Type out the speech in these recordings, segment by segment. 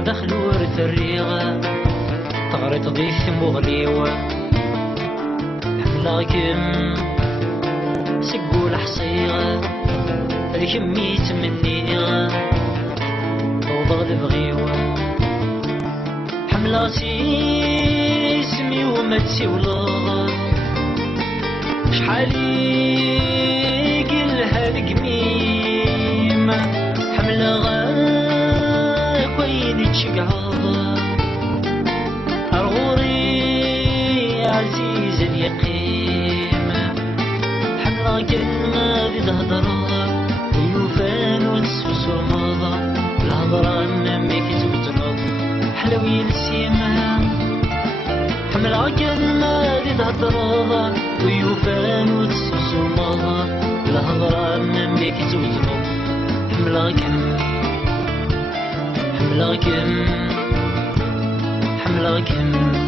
دخل ورث الريغة تغري تضيف مغليوة حملاكم سقول حصيغة هذيك ميت منيغة توضغ البغيوة حملاتي اسمي وما تسولغ شحالي قلها القميمة حملة غاك وين تشقعض أرغوري عزيز اليقيمة حملة كلمة ذي تهضرها ويوفان وتسوس رمضة الهضرة نميك تبتغض حلوي السيمة حملة كلمة ذي تهضرها ويوفان وتسوس رمضة الهضرة نميك تبتغض حملة كلمة حملة كلمة حملة كلمة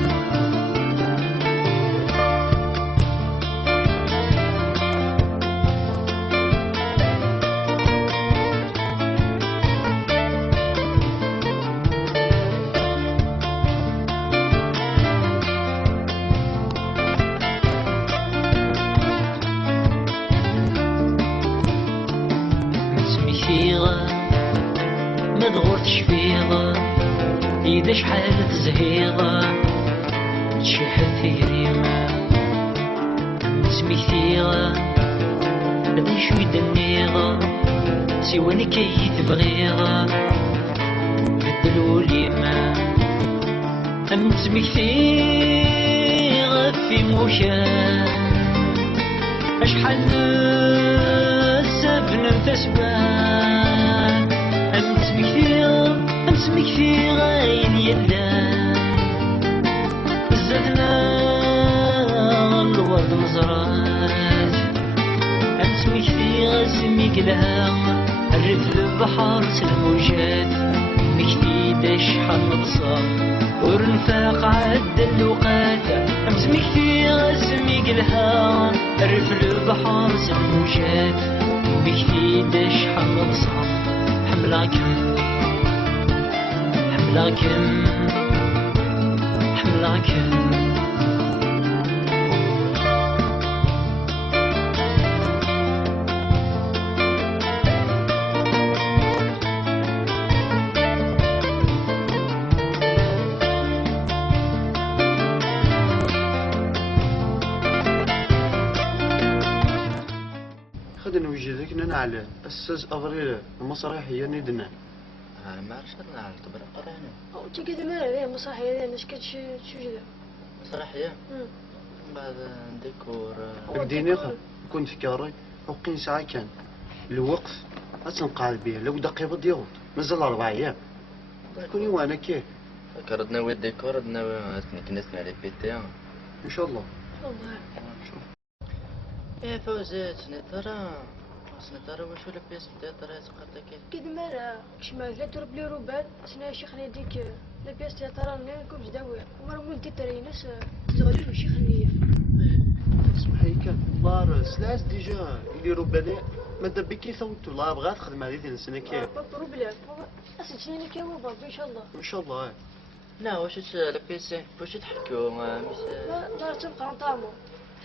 ما دغورتش فيها إذا شحال تزهيضة تشحل في ريمة نسمي كثيرة هذا شوي دنيغة سواني كي تبغيغة بدلو ليما نسمي كثيرة في موشان أشحال سبن تسبان أنسمي كثيرة عين يلان زادنا الورد مزراج أنسمي كثيرة سمي قلها الريف البحر سلموجات مكتيدة شحال نبصر ورنفاق عد اللوقات أنسمي كثيرة سمي قلها الريف البحر سلموجات مكتيدة شحال نبصر حملاكم حملاكم حملاكم خدنا وجدك نعلى أساس أفريل المسرحية ندنا أنا ما عرفت نعرف تبرق قرانا أو تقعد ما هي مسرحية مش كتش شجرة مسرحية بعد ديكور بديني كنت في كاري وقين ساعة كان الوقت أتنقال بيه لو دقيقة ديغوت مازال 4 أيام كوني وانا كيف ردنا ويا الديكور ردنا كنا نسمع لي بيتي إن شاء الله والله يا فوزات سنترى وشو لبس ترى سقطك كد مرة كشما لا ترب لي روبات سنا شيخني ديك لبس ترى نكون جداوي مرة ولدي ترى ناس تزغلي وشي خنية اسمحي كان بار سلاس ديجا اللي ربنا ما دبي كي ثوت والله بغات تخدم هذه السنة كيف بروبليم أسجلني كي هو بابا إن شاء الله إن شاء الله لا واش لبس واش تحكوا لا دار تبقى نطامو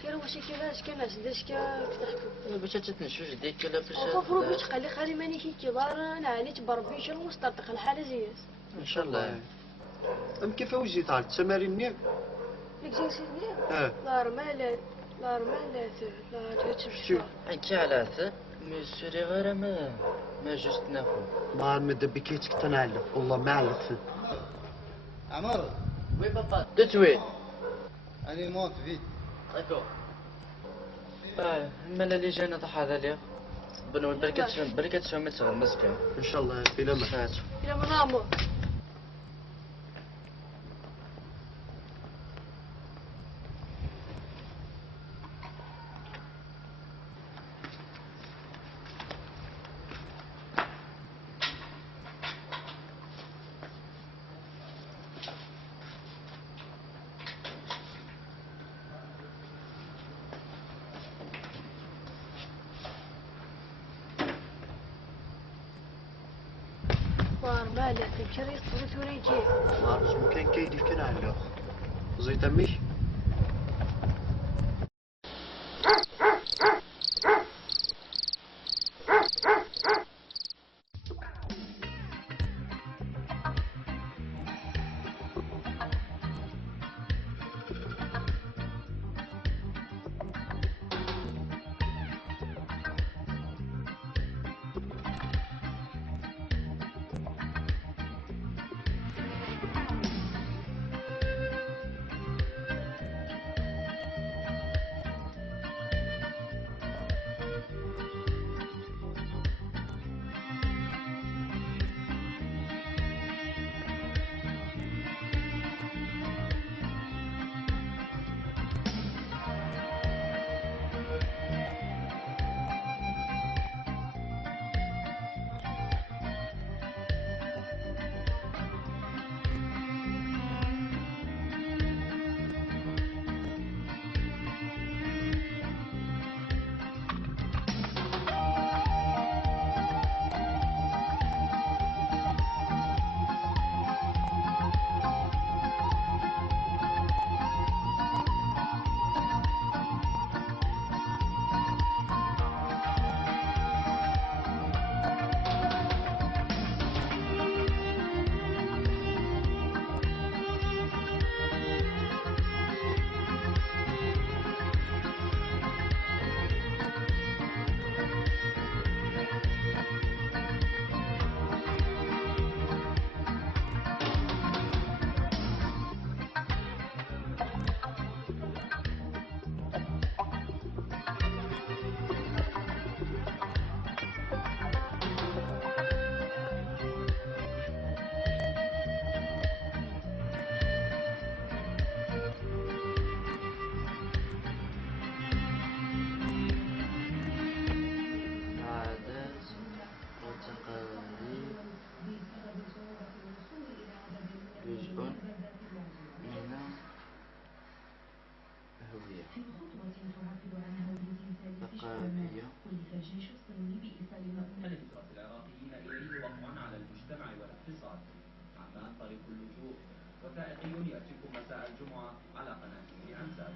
خير واش كيفاش كناش داش كتحكوا باش تتنشوش ديك لا باش المفروض باش تخلي خالي ماني كي كبار انا عليت بربي شنو مسترطق الحاله زياس ان شاء الله أم كيف وجيت على التمارين نيك ليك جنسيتني لا رمالات لا شوف انت على ث مسوري غير ما جوست ناخذ ما دبي كي تقتنع والله ما علقت عمر وي بابا دتوي اني موت فيت داكور الملا اللي جانا طاح هذا اليوم بنو بركة شو متغير مسكين إن شاء الله بلا ما فاتو الى منامو مالك تمشي يصطفي ثورين كي ما عرفت ممكن كيدي كان على زيت أمي الإسرة العراقيين إليه وقعا على المجتمع والاقتصاد. عمان طريق اللجوء وثائقي يأتيكم مساء الجمعة على قناة أنساب.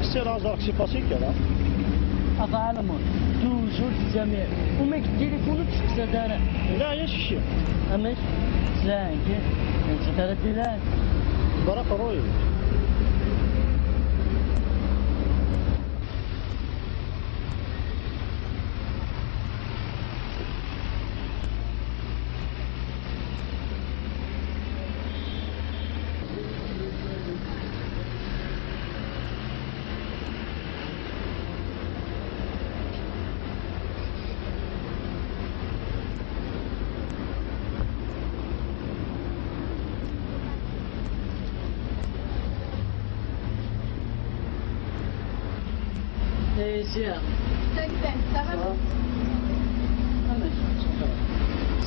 السير ازرق سي باسيك هذا أفعلمون توجور الجميع وما كتليفونو تسكسا دارا لا يا شيخ أمش سلام كي انت ترى دلال برا قروي زياد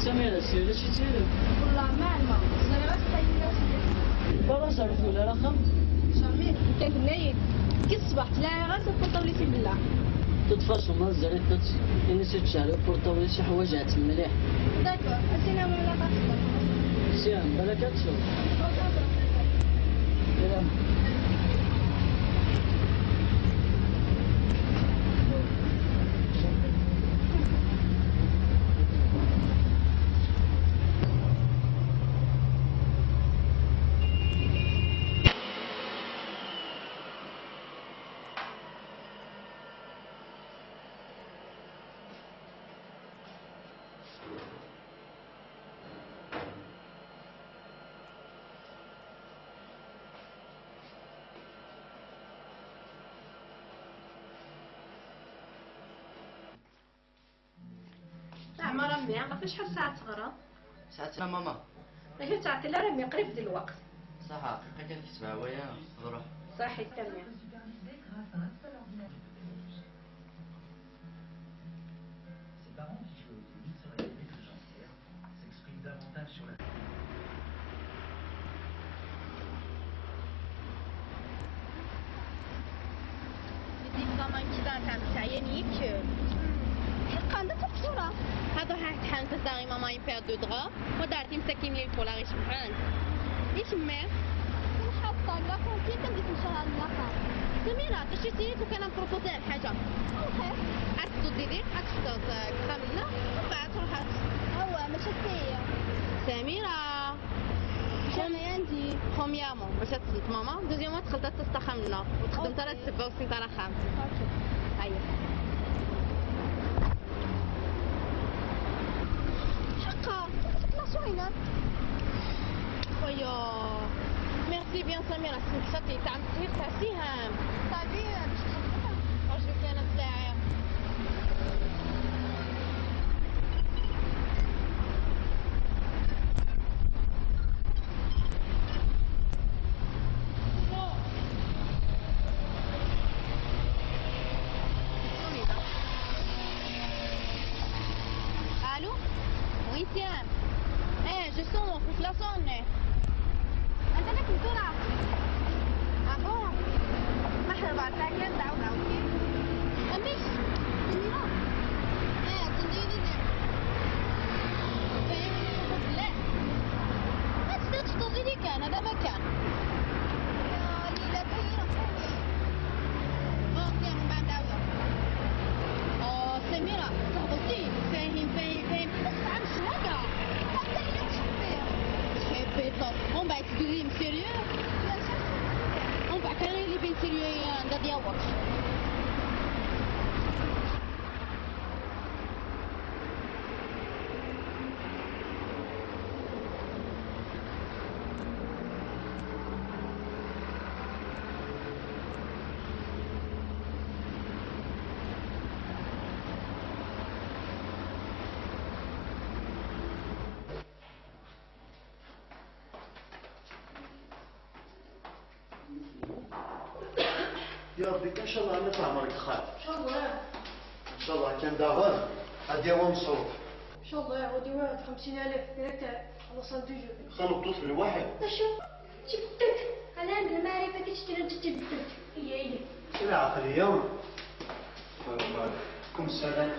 سميرة سيرة شتيرة والله ما علمه صغيرة تحيي والله صرفوا لها رقم جامي كان نايم كي الصباح تلاقي غير البورطابل بالله. تطفش وما زالت إني ستشعر البورطابل شي حوايج مليح. داكور أسينا ما لا تخسر. مزيان بالك تشوف. يلا. عمر أمي عرفت شحال ساعة تغرى؟ ساعتنا ماما. ماشي تعطي لا رمي قريب ديال الوقت. صح حقيقة كان في 7 ويا نروح. صحيح تمام. Ses parents qui jouaient au tennis sur la télé que Jean-Pierre s'expriment davantage sur la... الإكزامان كذا تاع تعينيك حقا عندك الصورة هذا حان تساغي ماما يبير دو دغا ودارتي مساكين لي الفولا غيش بحال ايش ما حاطه لا كونتي كندير ان شاء الله سميرة تشتي وكان بروبوزي الحاجة الخير عكسو ديدي عكسو كاملنا ومن بعد تروح هو ماشي هي سميرة شنو عندي بروميامون باش تسلت ماما دوزيامون دخلت تستخمنا وتخدم ترى السبه وسنت على خام هيا حقا تطلع وينا ويا ميرسي بيان سميرة سمكتي تاع التصوير تاع سهام صافي باش تخدمها رجلي كانت ساعه Allô? Oui, tiens. Je sens, faut la sonne. أنت لك بسرعة. أبو. مرحبا ساكن دعوة أوكي. أميش. سميرة. تنديني ده. لا. ما تستطيع تضيلي كان هذا مكان. يا ليلى كبيرة قوي. أوكي من بعد دعوة. سميرة صاحبتي فاهم بس عن شوية حتى اللي تحبي on va être bien sérieux on va carrer les bien sérieux ده ديوك يا ربي ان شاء الله نطلع عمرك خال. ان شاء الله. ان شاء الله كان داغر غادي هو مصروف. ان شاء الله يعودي واحد 50,000 ديريكت على صندوق جوبي. خلو الطفل واحد. شوف جبتك انا عندي المعرفه كتشتري انت جبتك هي شنو عقليه؟ كم السلام.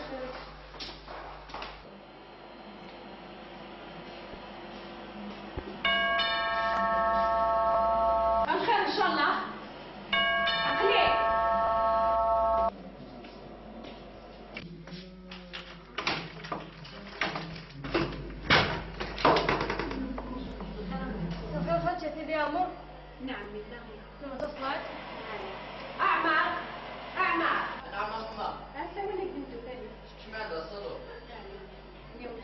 الخير ان شاء الله عقلي صافي جاتني بها امور. نعم بالله لما تصلت اعمر نعم ماما. اسوي لك بنتو ثاني شمال صدق. اليوم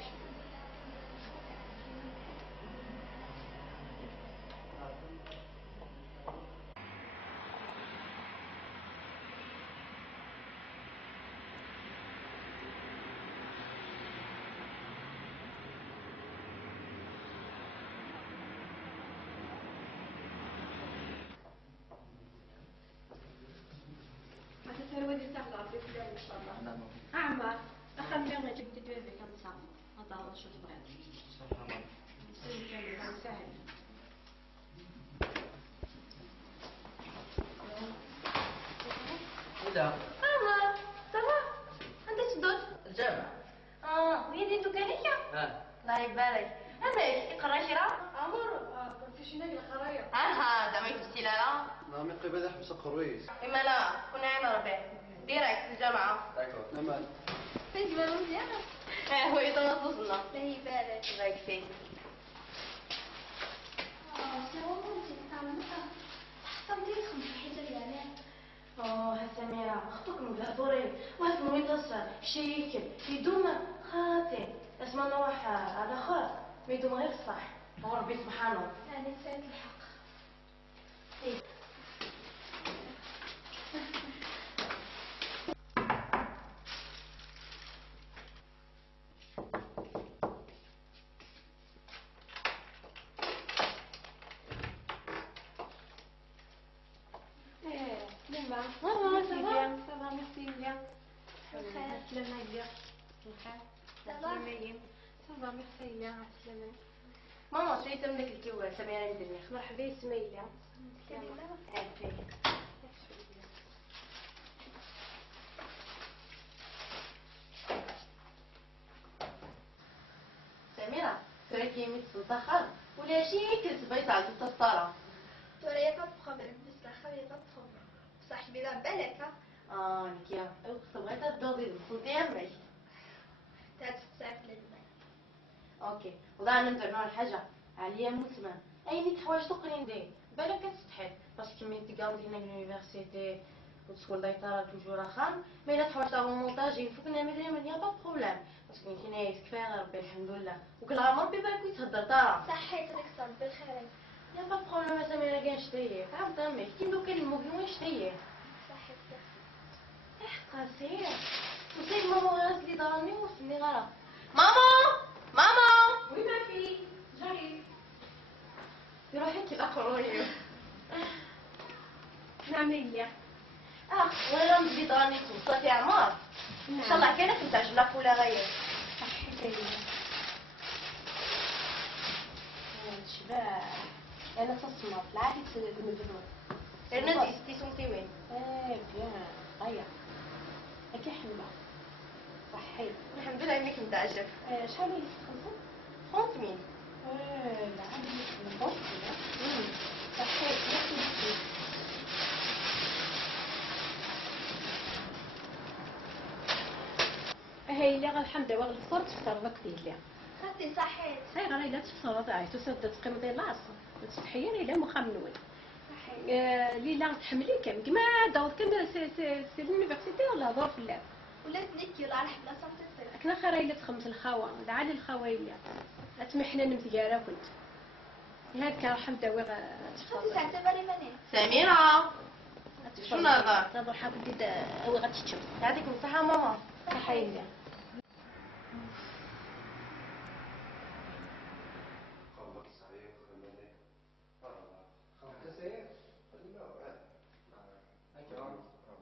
الوالد تهلا في كلام ان شاء الله. نعم. اعمر اخلي يوم جبت تدوي كم ساعه هذا هو شو تبغى. صح ماما. سهل. لا. عمر صافا انت تدوز الجامعة. وهي دي دكانية اه. الله يبارك. عمرك يقرا شرا عمر كان في شي ناقل الخرايا. زعما يتبسي لا نعم قبل حبس قرويس. اما لا كنا عين ربي ديريكت الجامعة. داكور. نعم. فين جبالو مزيانة؟ هو يتنصصنا. الله يبارك. الله يكفيك. سميرة خطوك من الأدورين وهاك من يتصل شيك يدوم خاطي اسمع نروح على خاص ما يدوم غير الصح هو ربي سبحانه يعني نسيت الحق. ماما شريت منك الكيوة سميرة مدنيا مرحبا سميلة. سميرة ترى كيمي تصدقها ولا شي كنت بيت على التسطرة ترى يا با بروبليم بس لا خلي با بروبليم صاحبي لا بالك نكيا بغيت تدوزي الخلطي عمي تتصيفط لي اوكي وضعنا ندير الحاجة عليا مسمى اي تحوايج تقرين دي بالك كتستحيل باسكو ملي تقاود هنا لونيفرسيتي وتسول دايطارة توجور خام مي لا تحوايج تاعو مونتاجي فوقنا مدري يا با بروبليم باسكو كاين كفايه ربي الحمد لله وكل عام ربي بالك يتهدر طارا صحيت لك صار بالخير. يا با بروبليم سميرة كاع شتيه عاود امي كي دوك كنلمو كي شتيه صحيت لك. قصير وسيد ماما غاز لي ضرني وصلني غرا ماما وين ما في جاي يروحي كي الاخروني نعمل لي وانا مزي ضرني توصل في عمار ان شاء الله كانت تنتعج لك ولا غير صحيت لي. شباب انا تصمت العادي تسوي في المجنون انا دي سنتي وين بيان غير اكي حلوه صحيت الحمد لله انك متعجب شحال هي 50 لا عندي من بوك صحيت هاي اللي غالحمد واغ الفطور تفطر ذاك اللي خدي صحيت. هاي غير الا تفطر ضاعي تسد تقيم ديال لاص تستحيي الا مخمنوي ليلا تحملي كما داود كما سي لونيفرسيتي ولا ظروف في اللعب ولات نيكي ولا على حبلا صمت كنا خير الا تخمس الخوا دعالي الخوايا اتمحنا نمتيارا كنت هاك رحمت واغ خدي تعتبري مني. سميرة شنو هذا؟ تضر حاب ديد او غتشوف يعطيكم الصحة ماما صحه يلا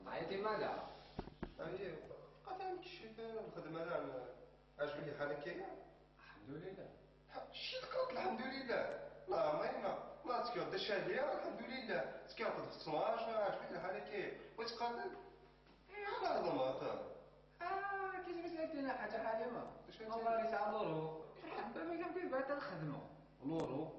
عيطي ماذا؟ أيه قطعت الشتاء الخدمة نعم عجبني حالك كاينة؟ الحمد لله. شي تقرأت الحمد لله. لا ماينا ما تكرد الشهرية الحمد لله تكرد في 12 عجبني حالك كاين وتقاتل على ضماطة. كيف مسألتنا حاجة حالمة؟ والله يسعى لورو. حبا ما كان في بعد الخدمة. لورو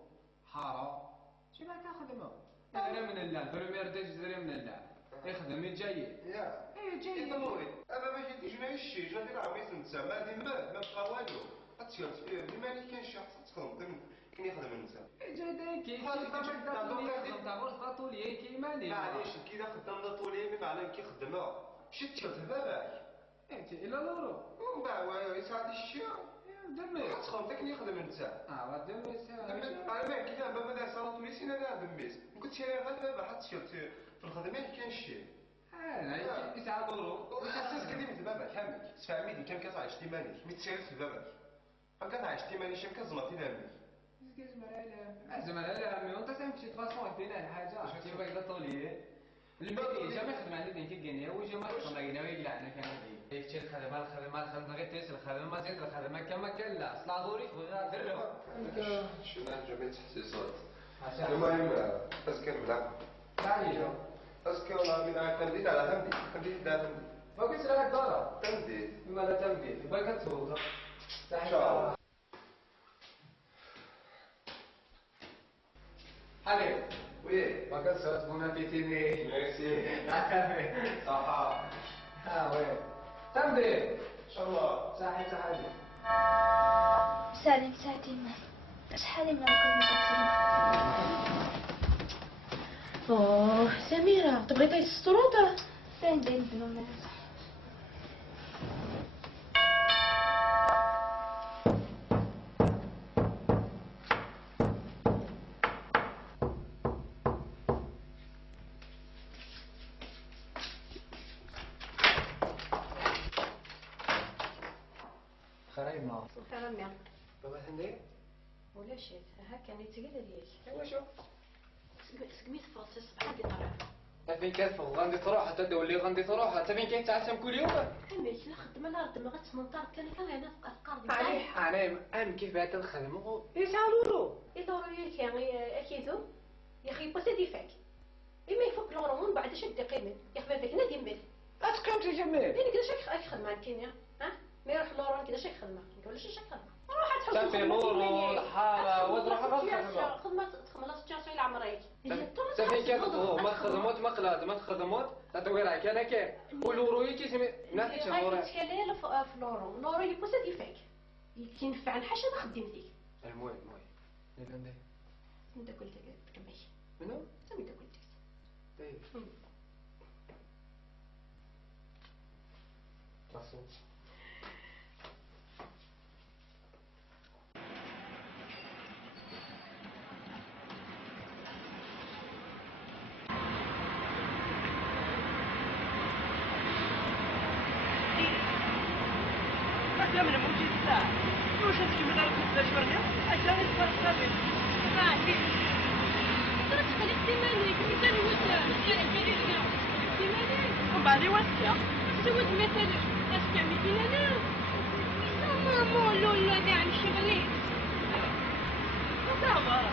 حارة. شي ما كنخدمة. زري من الله بريمير ديج زري من الله. يخدم جاي. يا جاي. ضروري. أنا ما جيتيش هنا الشي جا دير عميس نتا ما ديما ما بقى والو. أتيرت ديما اللي كاين شي حصة تخدم كاين يخدم نتا. جاي دايكي. خدم تاع طاطولي كيماني. معليش كي خدام طاطولي من معناه كي خدمة. شي تيرت باباك. انت إلا لورو. باع يساعد الشي. دمي. تخدم كي يخدم نتا. دمي أنا ما كي بابا دا صارت ميسين أنا دميس. قلت يا غير بابا حتى تيرت في الخدمة كاين شي. أنا يسعى لورو. وحساس كلمة بابا كامل تفهميني كم كتعيش تيماني متسيرت في باباك هكا تعيش تيماني شي كزمر تيلامي زعما لا مي انت سامك شي فاصون فينا الحاجه شتي باغي طولي الميدي جا ما خدم عندي بنتي كينيا وجا ما خدم عندنا ويقلعنا كان هذيك تشي الخدمه غير تيس الخدمه ما زيد الخدمه كما كان لا اصلا ضوري خويا درو شنو جميع التحسيسات المهم بس كان بلعب تعالي اسكي والله من تمديد على همدي تمديد لا همدي ما قلت لك الدارة تمديد بما لا تمديد يبقى كتفوضى ان شاء الله. حبيب وي ما كنت بون ابيتيني ميرسي لا صحة وي تمديد ان شاء الله. صحيح صحيح سالم ساعتين شحال من كنت اوه سميرة تبغي طيش السطروطة؟ فين بين بنونا خريمة خرمي بابا هندي ولا شيء هكا نتقل ديالك ايوا شوف سقميت فرصة الصبح غادي طلع فين كتفوض غندي تروح حتى تولي غندي تروح حتى فين كيتعشم كل يوم حملت لا خدمة لا ردمة غتسمنطر كان هنا في القرض انا كيف بعت الخدمة يسالوا يدوروا يا اكيدو يا اخي بس دي فاك اما يفك الهرمون بعد شد قيمه يا اخي فيك نادي مل اتقيم تجمل يعني كذا شي خدمه كاين ها ما يروح لورون كذا شي خدمه نقول شي خدمه روح تحوس صافي لورو الحاره وتروح غتخدم خدمه لا تجاسو الى عمريك صافي كتفوض ما تخدموت ما قلاد ما تخدموت تطوي راك انا كاين ولورو يتسمي ناس تشهور كاين في لورون لورو يبوس دي فاك ينفع نحاش انا خدمتي المهم اللي عندي انت قلت كمل منو سمي انت قلت طيب مبسوط أكمل موجود الساعة واش هادشي من غير خمسة شهور أكمل الفرق ماشي ترى تخلي احتمالي كنت نود احتمالي ومن بعد واسيا تزود مثلا اش تعمل فينا انا ماما لولا نعم شغلي هذا هو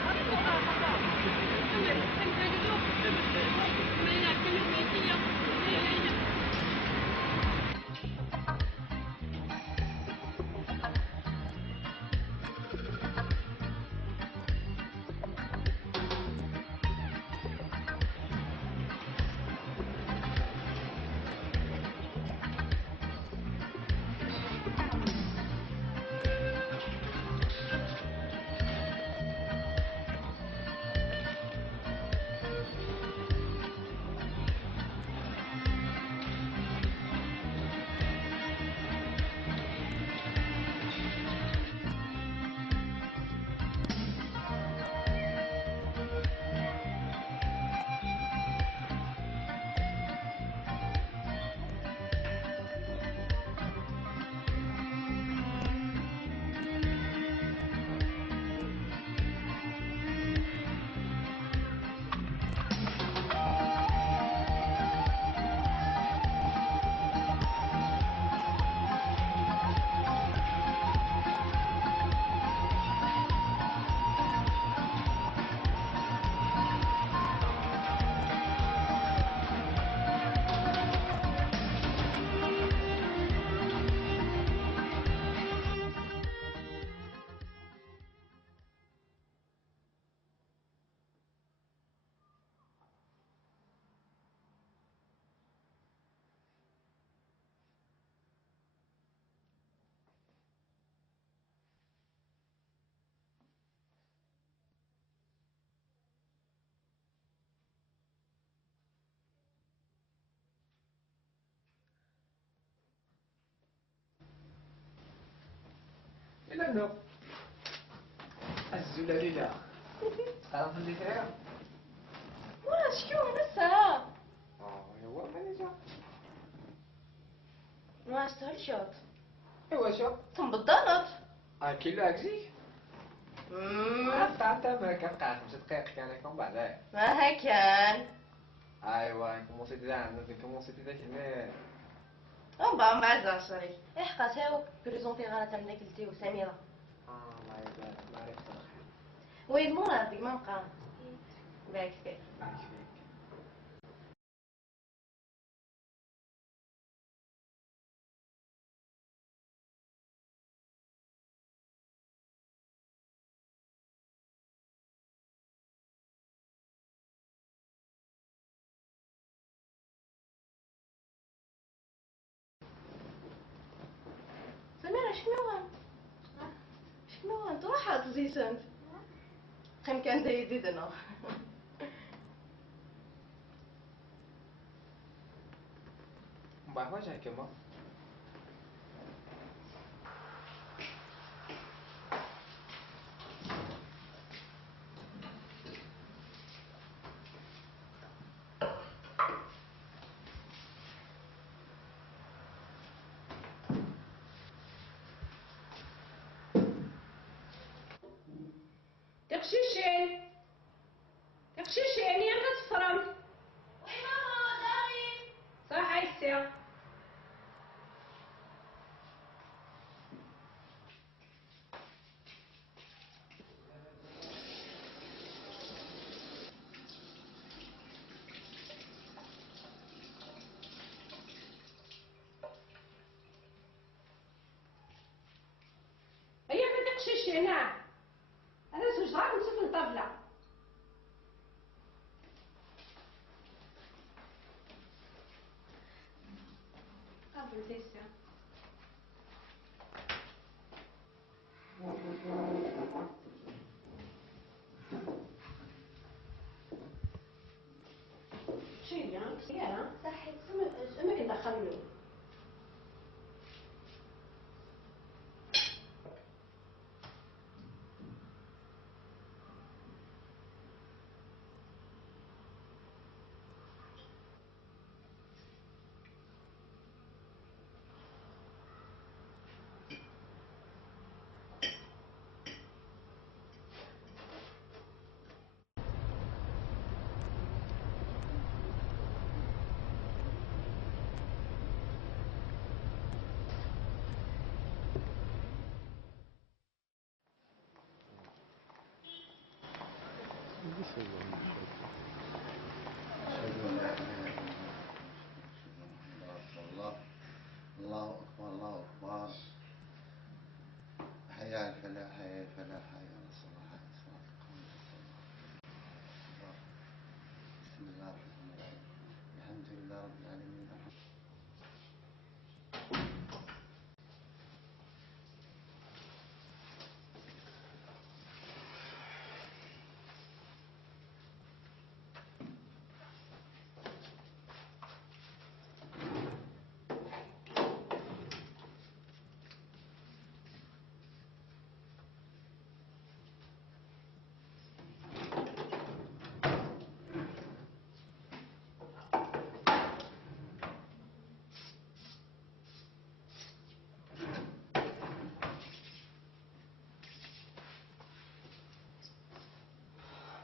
إلا نو الزولة ليلى تعرف اللي فيها؟ شكون لسه هو مانيجا ما استهلشات ايوا شوف تنبضلت كي لاكزي عرفت ما كنبقى 5 دقائق كان لكم بعدها ما هكان ايوا كومونسيتي عندنا كومونسيتي داك الماء با مع زعصري احقا تاو بريزونتي غالا تاع داك التي وسميرة ما يبان ما عرفت وين مورا ديك ما نقرا باك فيك معك فيك شنو انت راح تزيد انت خم كان زي يزيدنا بعرف هيك ما تقشيشين تقشيشين يا ما تفرم وي ماما داري صح هاي هي ما تقشيشين نعم انا زوج راك نشوف الطبله قبل تيسير شيل يعني كثيرة صحي اسمك دخلني الله أكبر الله أكبر. حيا الفلاح حيا الفلاح حيا الصلاة حيا الصلاة بسم الله الرحمن الرحيم الحمد لله رب العالمين.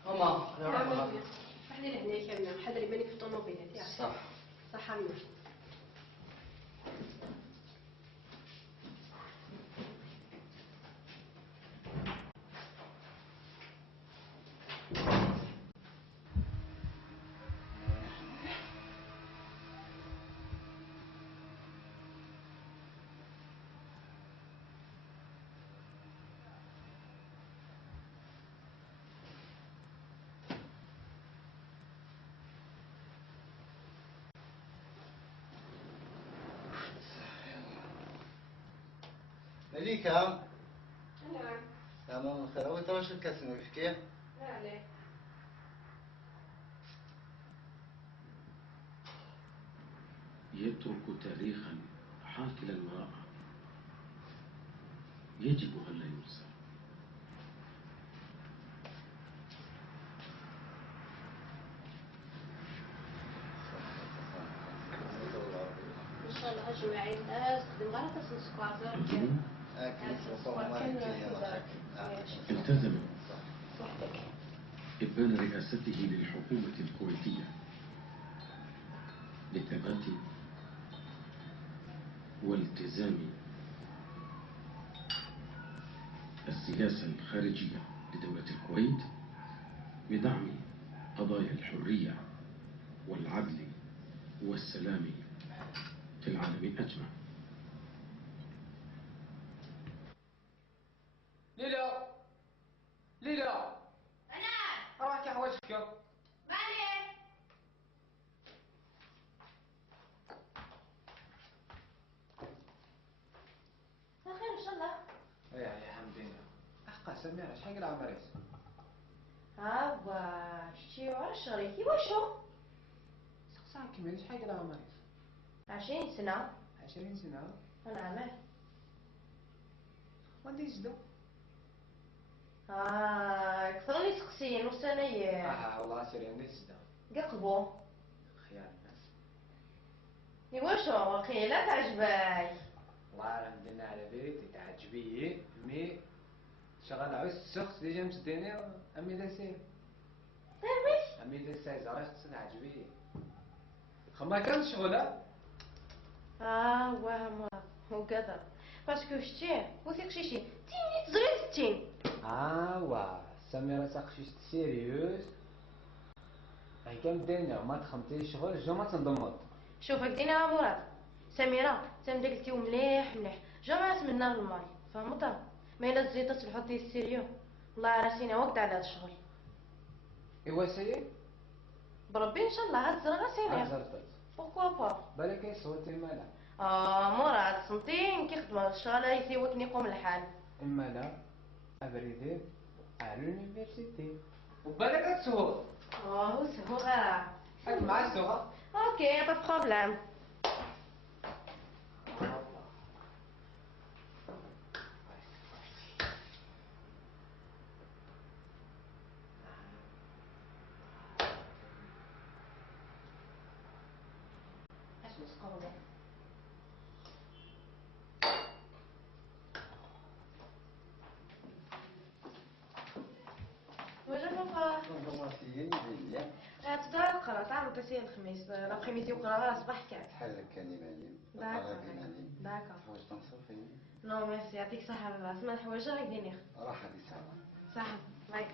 ماما يا رحمة حنا لهنا كاملين حضري بالك في الطوموبيلات ياك صح صح عمي مليكة نعم تمام الخير. أول ترى شو الكاسمة كيف؟ لا لا يترك تاريخا حافلا وراءه يجب ألا ينسى. ان شاء الله اجمعين استخدم غلط السكر التزم إبان رئاسته للحكومة الكويتية لثبات والتزام السياسة الخارجية لدولة الكويت بدعم قضايا الحرية والعدل والسلام في العالم أجمع. ليلى ليلى أنا أروح كحواجك مالي خير ان شاء الله يا حمدين سميرة شحال قال عمرك؟ وا شتي ورا شغليكي واشو؟ سقساك كمل شحال قال عمرك؟ 20 سنة. 20 سنة؟ أنا عمال. غادي جدة. كثر لي سقسيين وسنايا. والله سيري عندي جدة. قلبو. خيال الناس. واش وقيلا تعجبك؟ والله راه مدينا على بالي تعجبي مي شغال عويس السخس اللي جا مسديني امي لا سير. امي لا سير زعما خصنا تعجبي. خما كانت شغلة؟ واه مراد وقدر باسكو شتي وثيق شيشي تيني تزري 60. واه سميرة ساقشيش سيريوز. هاي كان دينا ما تخمتي شغل جو ما تنضمض. شوف هكدينا مراد سميرة تم قلتيو مليح مليح جا تمنى المال فهمت ما الا تزيد تلحظ ديال السيريو والله راسينا وقت على هذا الشغل. ايوا سير بربي ان شاء الله غتزرع راسينا. زرتت بوكوا با بالك يصوتي مالا. مراد سنتين كيخدم الشغل يسيوك يقوم الحال. مالا ابريدي على لونيفرسيتي وبالك تسوق. هو سهو غير هاك مع السوغة. اوكي با بروبليم. تقرا القرا تعرف تسير الخميس لابخيميدي وقرا الصباح كاع حالك كاني معلم. داكور حوايج تنصرفيني. نو ميرسي يعطيك الصحة بابا اسمع الحوايج غير دينيغ. راح هذه ساعة. صح باي.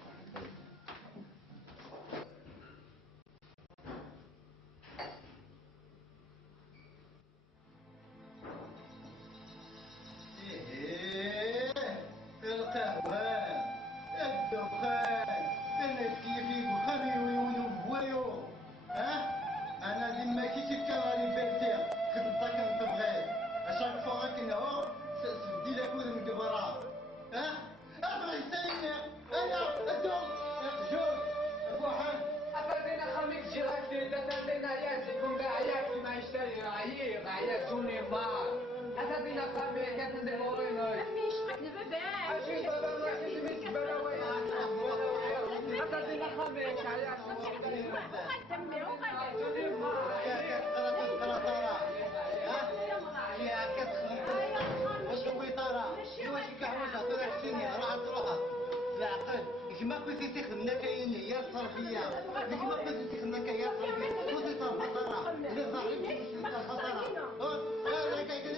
القهوة الدخان الكيفي وخمي ويونو بوايو. انا ديما كي تكراني بيرتير خدمتك نتبغي اشاك فوا كنهو سدي لك من قبرة. ابغي سيني انا الدوق جوج بوحد أفادينا خميك جيرك تاتينا ياسكم داعيات ما يشتري عييق عياتوني مار. أفادينا خميك كتندمورين مش حق البابا. أشي بابا ما يحسبش بلاوي. أفادينا خميك عياتوني كما كنتي تخدمنا كاينه يا الصرفيه كما كنتي تخدمنا كاينه الصرفيه كنتي تنفطرها اللي ظهرك كنتي تنفطرها انا كاين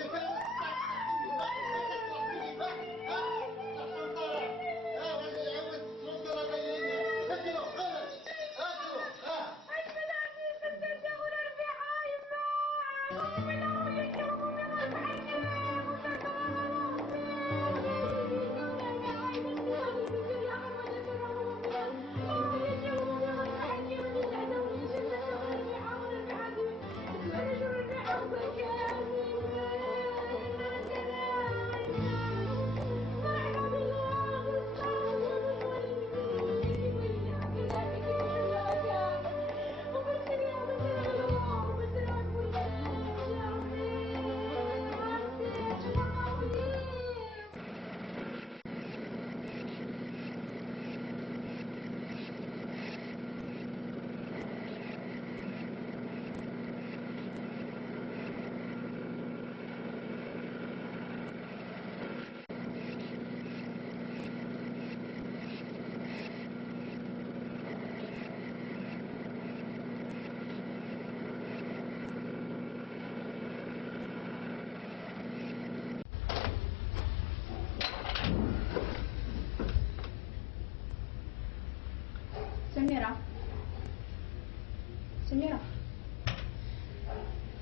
سميرة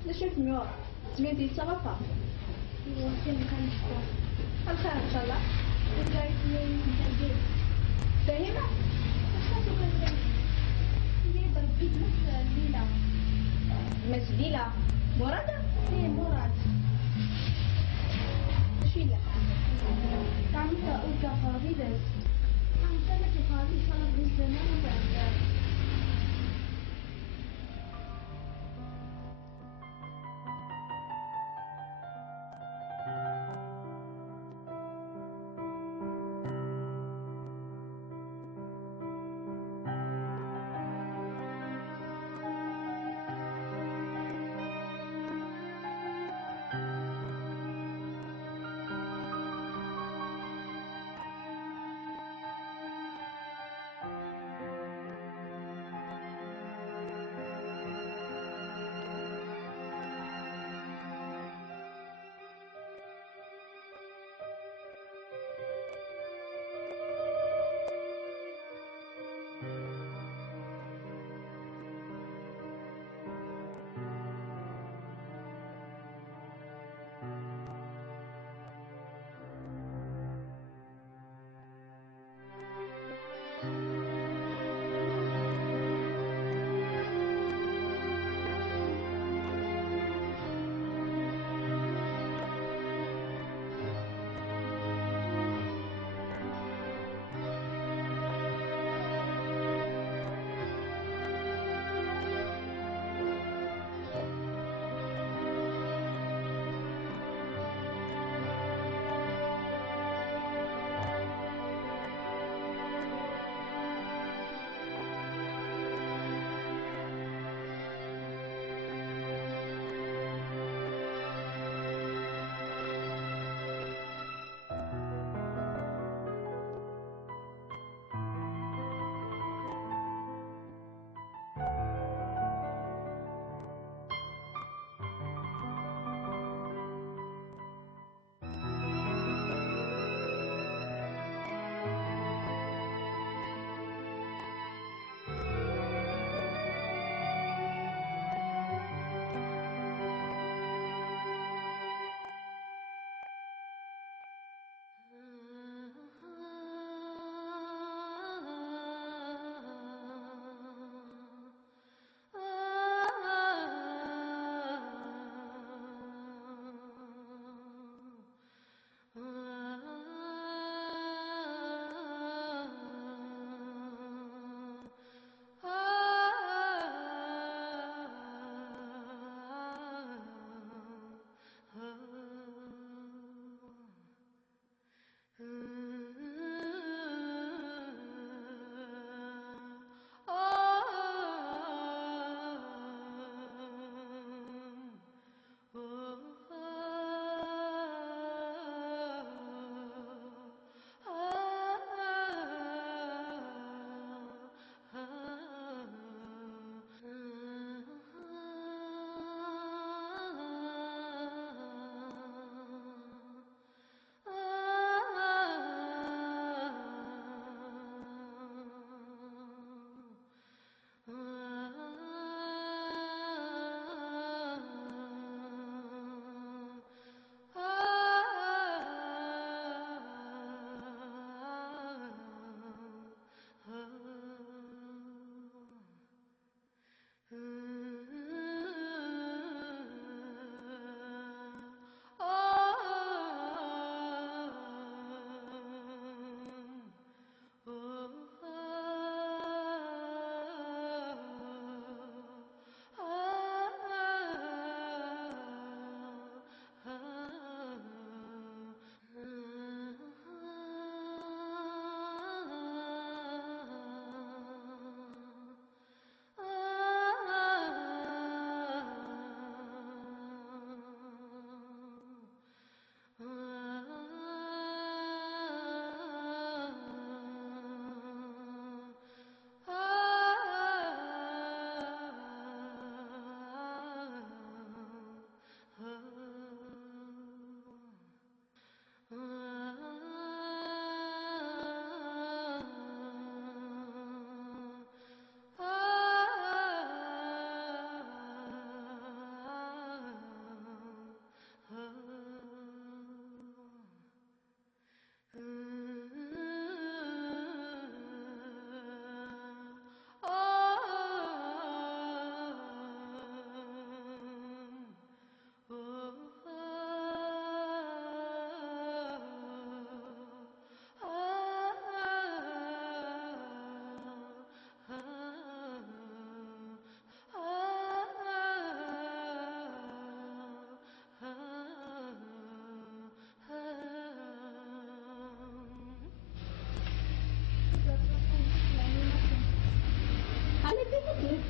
لا شوف نور تبيتي تصرفها وكان كان الخير ان شاء الله وجاي في فاهمة خاصو كان اللي ضربت نفس الليلة مس ليلى مراد ايه مراد شو لا تعمل اوكا فابيدس سنة الخارج إن شاء الله بالزمان وتعدى.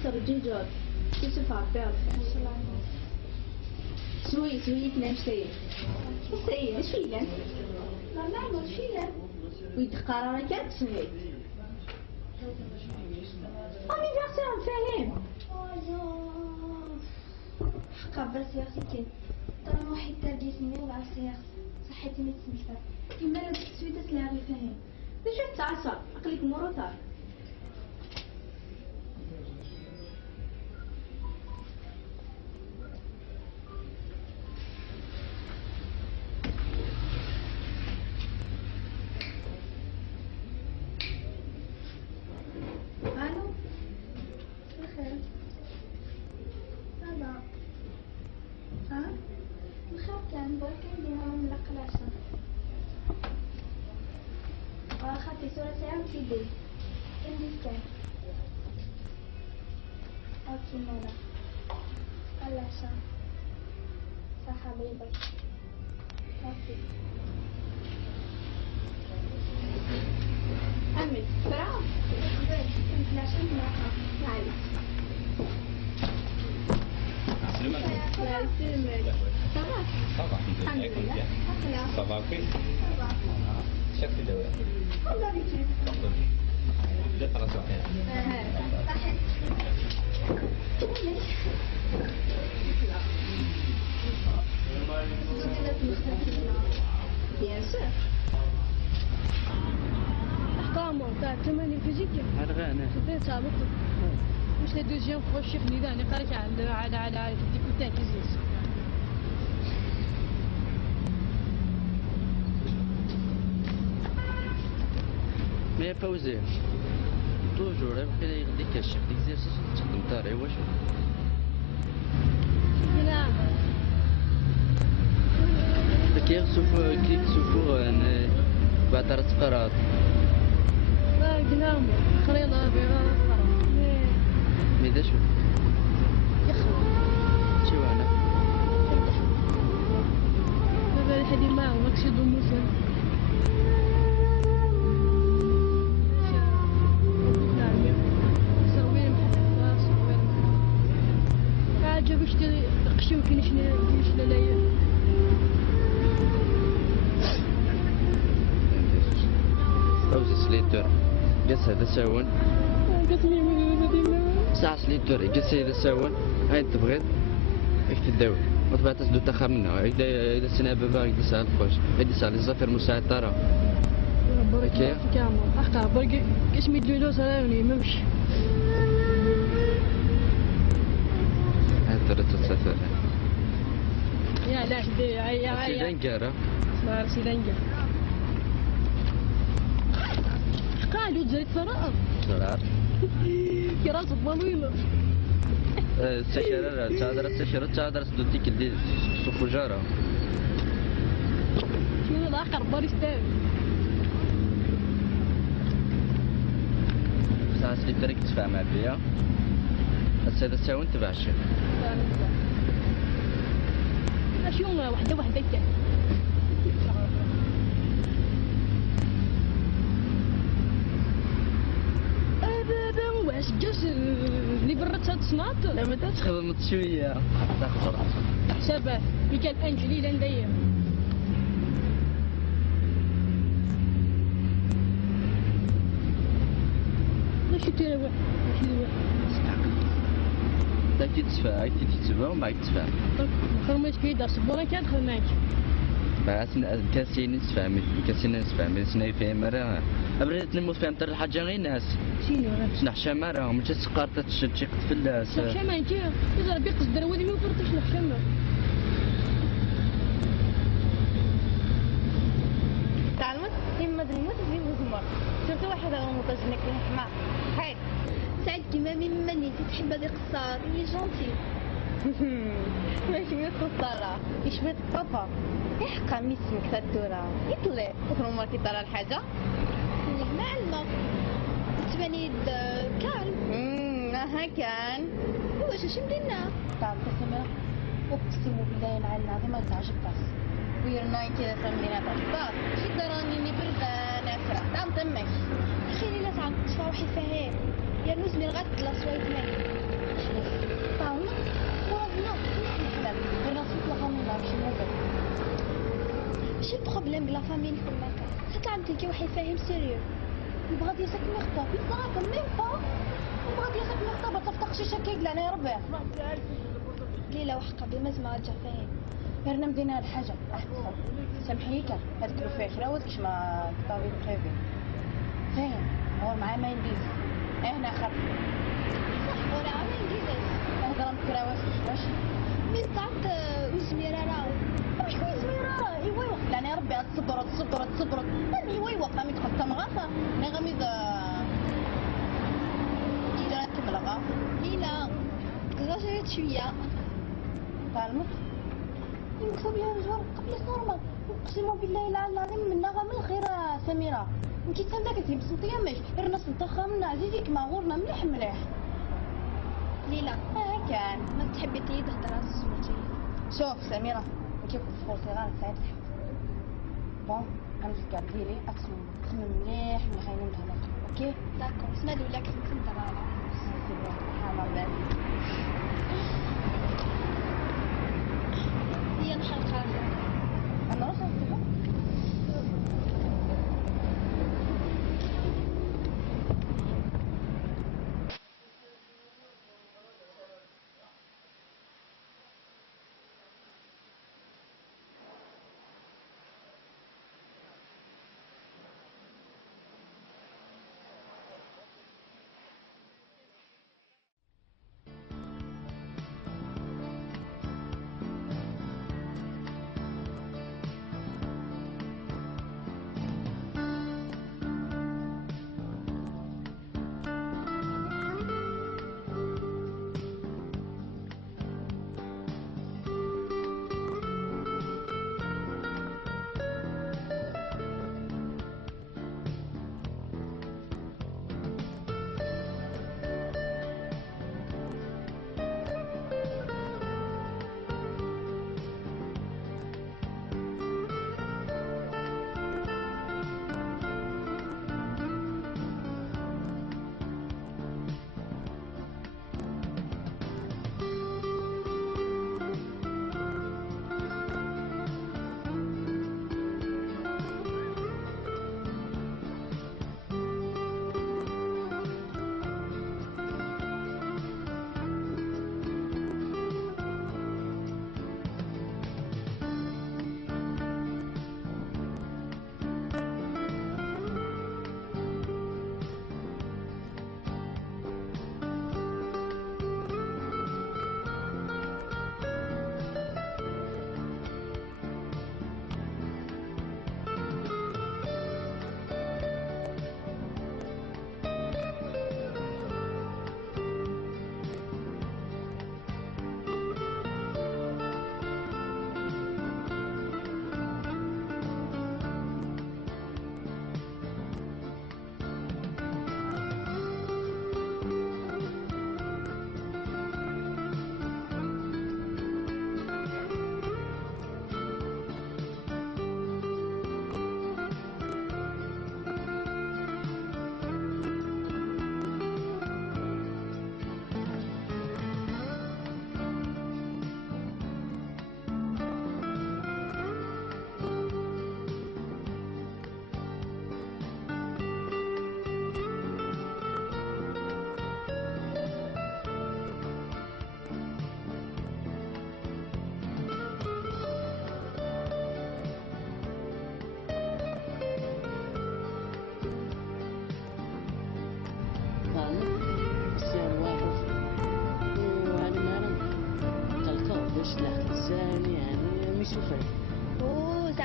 ترجيجات تشوف عبير سوي فلان شتايا شتايا اش فيلان ماما اش فيلان ويتقرر كاع تسمعي انيفرسير فاهم قبل سياسي كان طالما واحد تربيتني ولا سياسي صحتي ما تسمحها كيما لا تسويت تلاغي فاهم باش تعصر عقلك مروطه الو بخير بابا بخير كان برك نديرها من القلاشه خاطي صورة ساعة وتيدي كندير كان اوكي مالا قلاشه صح حبيبي اوكي امل فرا نتلاقى معاها تعالي صافا كويس شكل الدواء بدات راسو Bien sûr. احترامه تاع التمارين الفيزيكية هذا غير انا خديت سابقا مش لا دوزيام فوا الشيخ نيداني قالك على تديكوتان كيزيس مي فوزي توجور يبقى يغديك الشيخ ديكزيرسيس تخدم طاري واش نعم كيف سوفو انا بعد راه تقرات نعم خريطة بيضاء مي دا شو يخرب شو انا بابا الحديد معه مقصد موسى قشم كنش لالايه فوزي سليتر قص هذا ساون قسمي من ديما ساعة سليتر قص هذا ساون هاي تبغيت ايش تداوي وطبعا تسدو تخا منها اذا سنا بابا يجلس على الفوش يجلس على الزفر مساعد ترى كيف كامل احقا برقي اسمي دلولو سلامني ممشي هاي ترى تتسافر يا لا يا سيدنجارة صار سيدنجارة قالوا تزريت فراغ صراحة يا راس الضميمة السكرة تعادر سدوتيك اللي صفو جارة شنو الآخر باريستان ساعة سليترك تفاهم بيا السيدة تساوي تبع الشيخ شو واحدة كان واش جوز اللي برات هاد الصناط لا ما تخدم شوية تاخذ حسابه اللي كان انجلي لندير شو تروح تاكي تسفى تسفى وما تسفى خرمش كيدا صبورا كان خرماك بس كاسين نسفهم كاسين نسفهم سناي فهم راه ابريت نموت فهم ترى الحاجه غير ناس شنو نحشم راهم مش تسقر تشد شي قتفلاس نحشم انت اذا بيقص درودي ما فرتش نحشم تعلمت إما الموت زي مزمر شفت واحد غنموت جنك الحمار حيد سعد كيما مما نيتي تحب هذا قصار هي جونتي ماشي ميت قصارة يشبه بابا احقا ميسمك تدورة يطلع وكرو ماركي ترى الحاجة سنيك معلمة تباني كالم ها كان واش اش مدينا تعرف تسمى اقسم بالله العلي العظيم ما تعجب بس ويرناي كذا تمدينا تاع شي راني بردان افرح تعم تمك خلي لا تعم تفرحي فيها يا نوز من غد لا صويت معي طاولة وربنا الحلال غير نصيب لا فامي لا ماشي موبل ماشي بروبليم بلا فامي في المكان هتعمل كي واحد فاهم سيريو يبغى ديالك مخطوب يطلعك ميم با يبغى ديالك مخطوب ما تفتقش شكيك لنا يا ربي ليلى وحقا بما زعما جا فاهم غير مدينا الحاجه احسن سامحيك هذيك الفاخره وهذيك ما طبيب بريفي فاهم هو معاه ما ينديز هنا خط صح ولا ما ينديز نهضر مكراوات ماشي مين طعت وزميره راه واش كاين زميره راه ايوا يوقف لنا يا ربي تصبر ايوا يوقف مي تقطع مغاصه انا غميض إلا كملغا ليلى زاجرت شويه تعلمت يمكتب لي الجوار قبل نورمال اقسم بالله العظيم منا غا من الخير سميره انتي تسمى كتجي بسنطيه ماشي غير الناس نطخها منا عزيزك ما غورنا مليح ليلى كان ما تحبي تيجي تهضر سمعتي شوف سميره انتي كنت فرصي غير سعيد الحب بون امسك ديري اسمع خمم مليح من خاينين نهضر اوكي داكور اسمع لي ولا كنت ندير على سي بون سبحان الله هي الحلقه انا راح نسيبها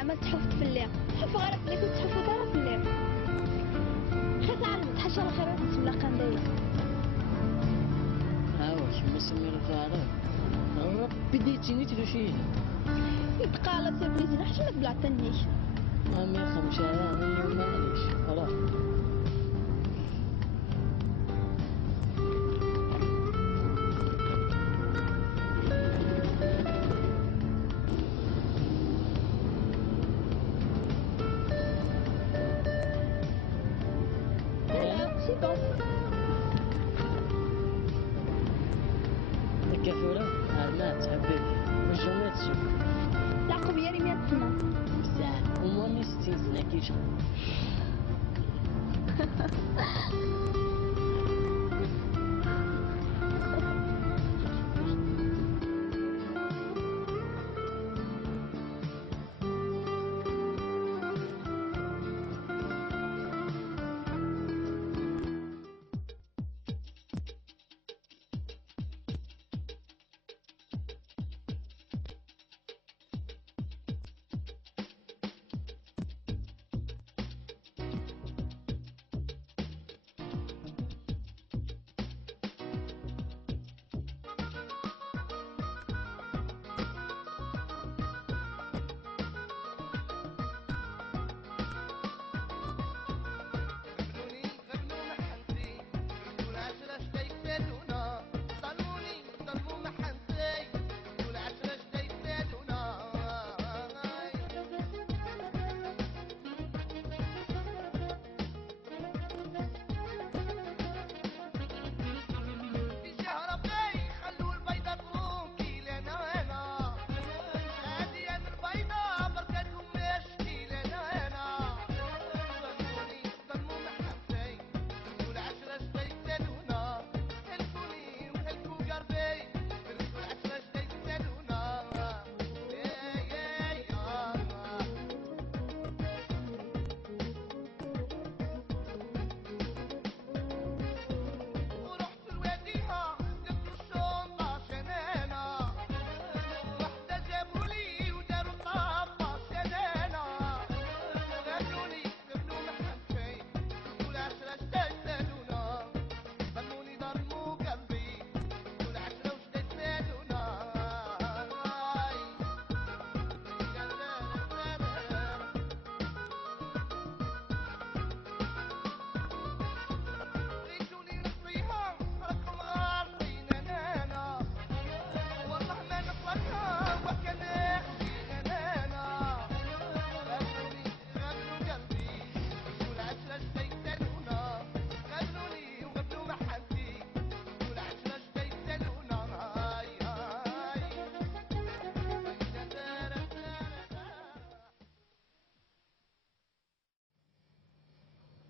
زعما تحفت في الليل تحف غير اللي كنت تحف غير في الليل حتى عرفت تحشر الخيرات بسم الله قنديل واش ما سمينا فيها ربي ديتيني تلوشيه يبقى لا سيربريز حش ما تبلع تنيك ما خمسة انا معليش راه متزوجة.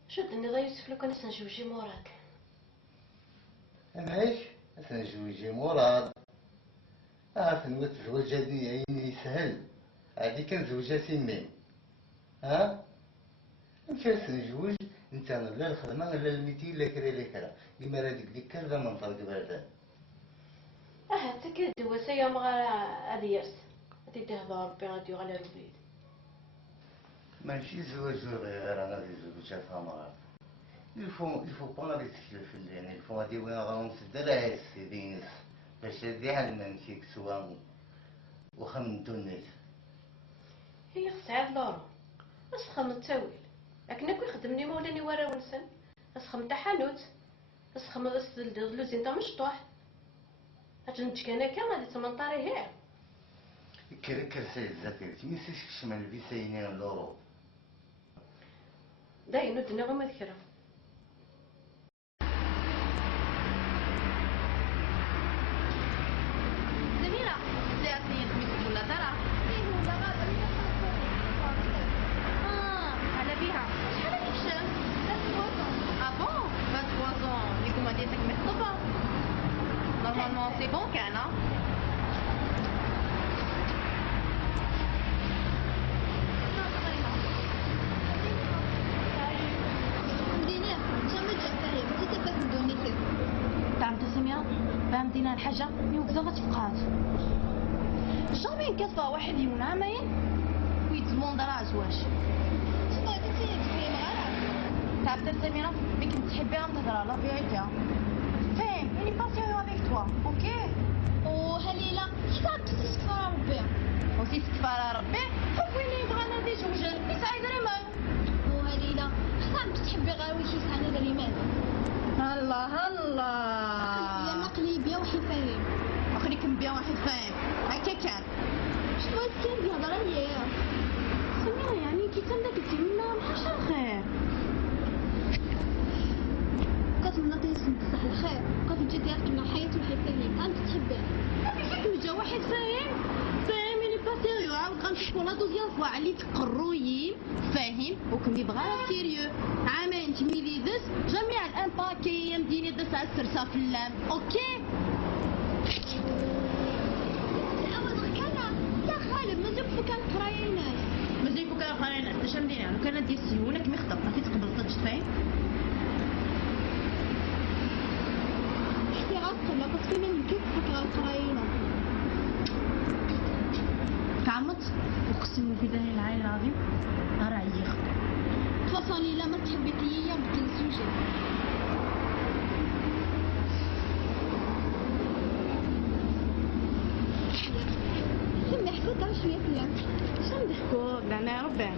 شد النظام يوسف لو كان نجوجي مراد. معايش نجوجي مراد. تنوي تزوج هادي عيني سهل. هادي كنزوجها سيمين. انت تنجوج انت لا الخدمة لا الميتين لا كرا لا كرا. لما راه ديك كرا من طرق بردان. تكاد وسيا مغا هادي يرس. هادي تهضر ربي غادي على الوليد. ماشي زواج غير انا غادي زوجها فمغا. il faut pas غادي تكلف يعني il faut غادي وين غادي نسدر السيدينس باش هادي حال ما نمشيك سوا واخا من دونيت. هي خسعات لورا. اسخم التاويل. لكن كي يخدمني مولاني ورا ونسن. اسخم تاع حانوت. اسخم اللوزين تاع مشطوح. هتنتج انا كان غادي تمنطاري هي. كركر سيد زكي تمسيش كشمال بيسينين لورو. داي ندنا غير ما ذكرها. سميرة تلاقي خميسك ولا ترى؟ ايه ولا غادر على بيها شحال هاديك الشمس؟ 23 بون 23 ليكم ديالك مخطوبة نورمالمون سي بون كان فهمتينا الحاجة يوكزا غتبقات جامي كتبقى واحد يوم عامين ويتزمون دراج واش تبقى كنتي تفهم غير تعرفتي سميرة ملي كنت تحبيها نهضر لا فيغيتي فين اني باسيون افيك توا اوكي وهليلة كتاب تستكفى ربي وسي تكفى ربي حبيني بغانا دي جوجل يسعد ريمان وهليلة حتى تحبي غير ويش يسعد ريمان الله الله مقلي واحد فاهم اخليكم بيا واحد فاهم هكا كان شنو كان بيهضر عليا سميرة يعني كي تندك تمنا محاش الخير كتمنى تيسم بصح الخير قف انت ديالك من الحياة وحيد فاهم انت تحبها هذيك كي جا واحد فاهم اللي با سيريو عاود غنشوفو لا دوزيام فوا عليت قرويين فاهم وكم يبغى سيريو عامين تميلي دس جميع الامباكي يمديني دس على السرسه في اللام اوكي يا خالد مازال فكان قرايينات مازال فكان قرايينات اش مدير يعني كان دي سيولك مخطط ما فيك قبل قدش فاهم حتى غتقبل باسكو من كيف فكره القرايينات تعمت اقسم بالله العلي العظيم راه عيخ فصلي لا ما تحبي تيا بدل السوجي سمح فتره شويه في اللام شنو ضحكوا بلعنا ربي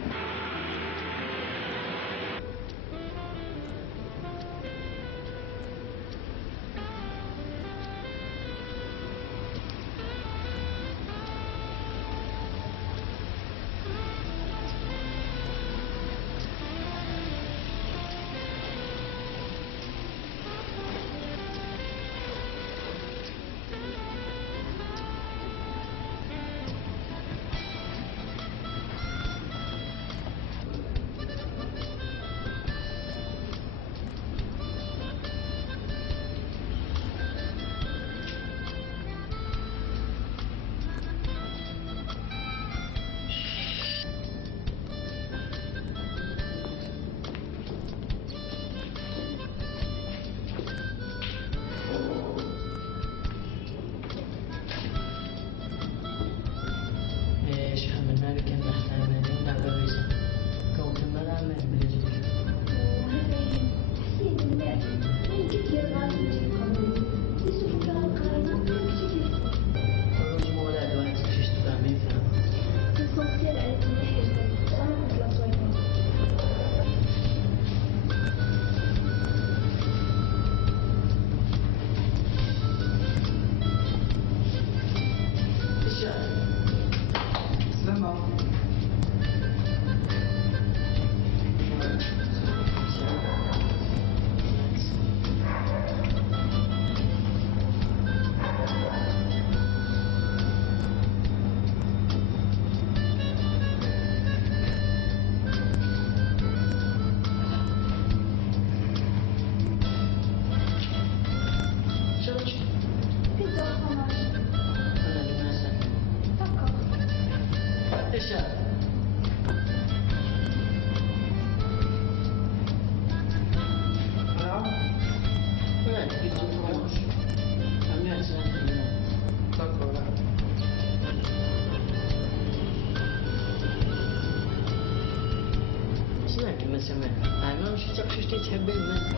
تحبي المال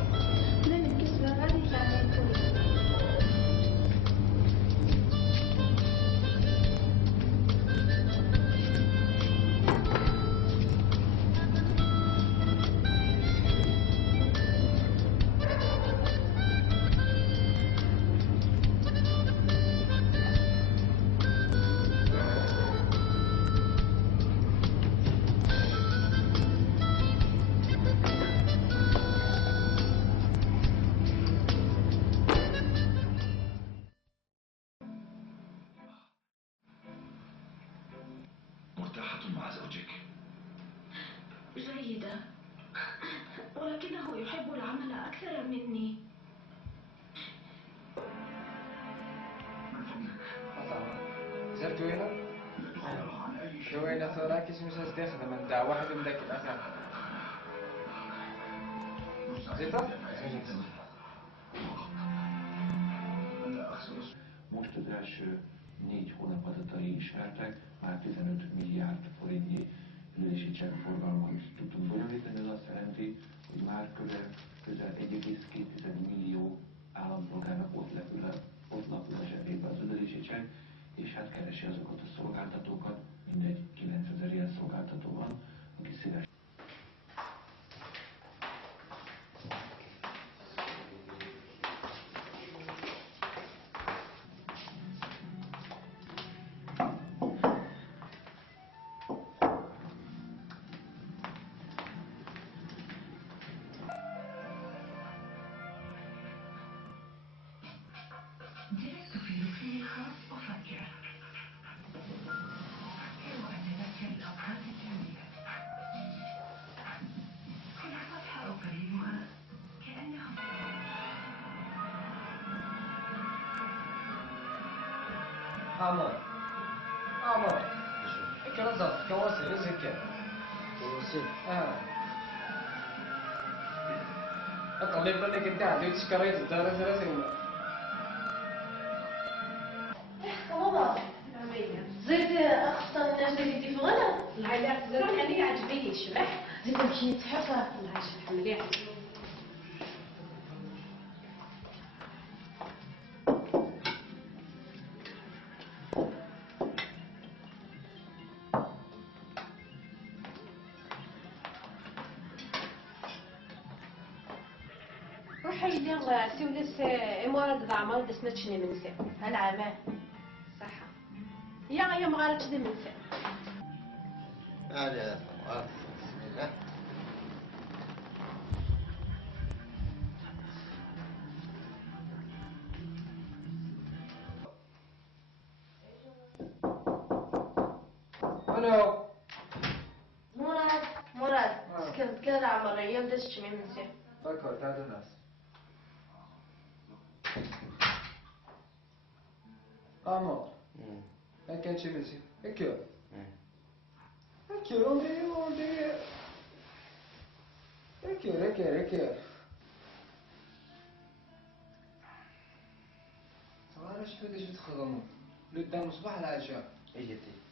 لا نكسبها غادي تعمل كل مرتاحة مع زوجك؟ جيدة ولكنه يحب العمل أكثر مني. زرت وينه؟ وين ثوراك اسمه تستخدم انت واحد من ذاك الاثر زيتا؟ Most az első 4 hónapot a TAI ismertek, már 15 milliárd forintnyi ülésítsen forgalmat tudtunk bonyolítani, ez azt jelenti, hogy már közel 1,2 millió állampolgárnak ott lapul a zsebébe az ülésítsen, és hát keresi azokat a szolgáltatókat, mindegy 9000 ilyen szolgáltató van, aki színes. جلست في ركني الخاص أفكر. عمر عمر كرا زاد كواسي رزق كواسي اطلع بالك انت عديت سكريت الدار ثلاثين والله زيد اخطر الناس اللي تفغنا العائلات زروح يعني عجبني الشبح زيد نمشي نتحفى الله يشرح مليح روحي يلا سولس امورد ضعمر دسنا تشني من سي هالعامه صحه يا مغارة تشدي من سي على بسم الله الو مراد سكنت كذا عمر يوم دس تشمي من سي داكور تعالوا الناس عمر ما كانش شي منسي هكا هكا روندي هكا صغار اش فداش تخدموا لقدام صباح العشاء اجتي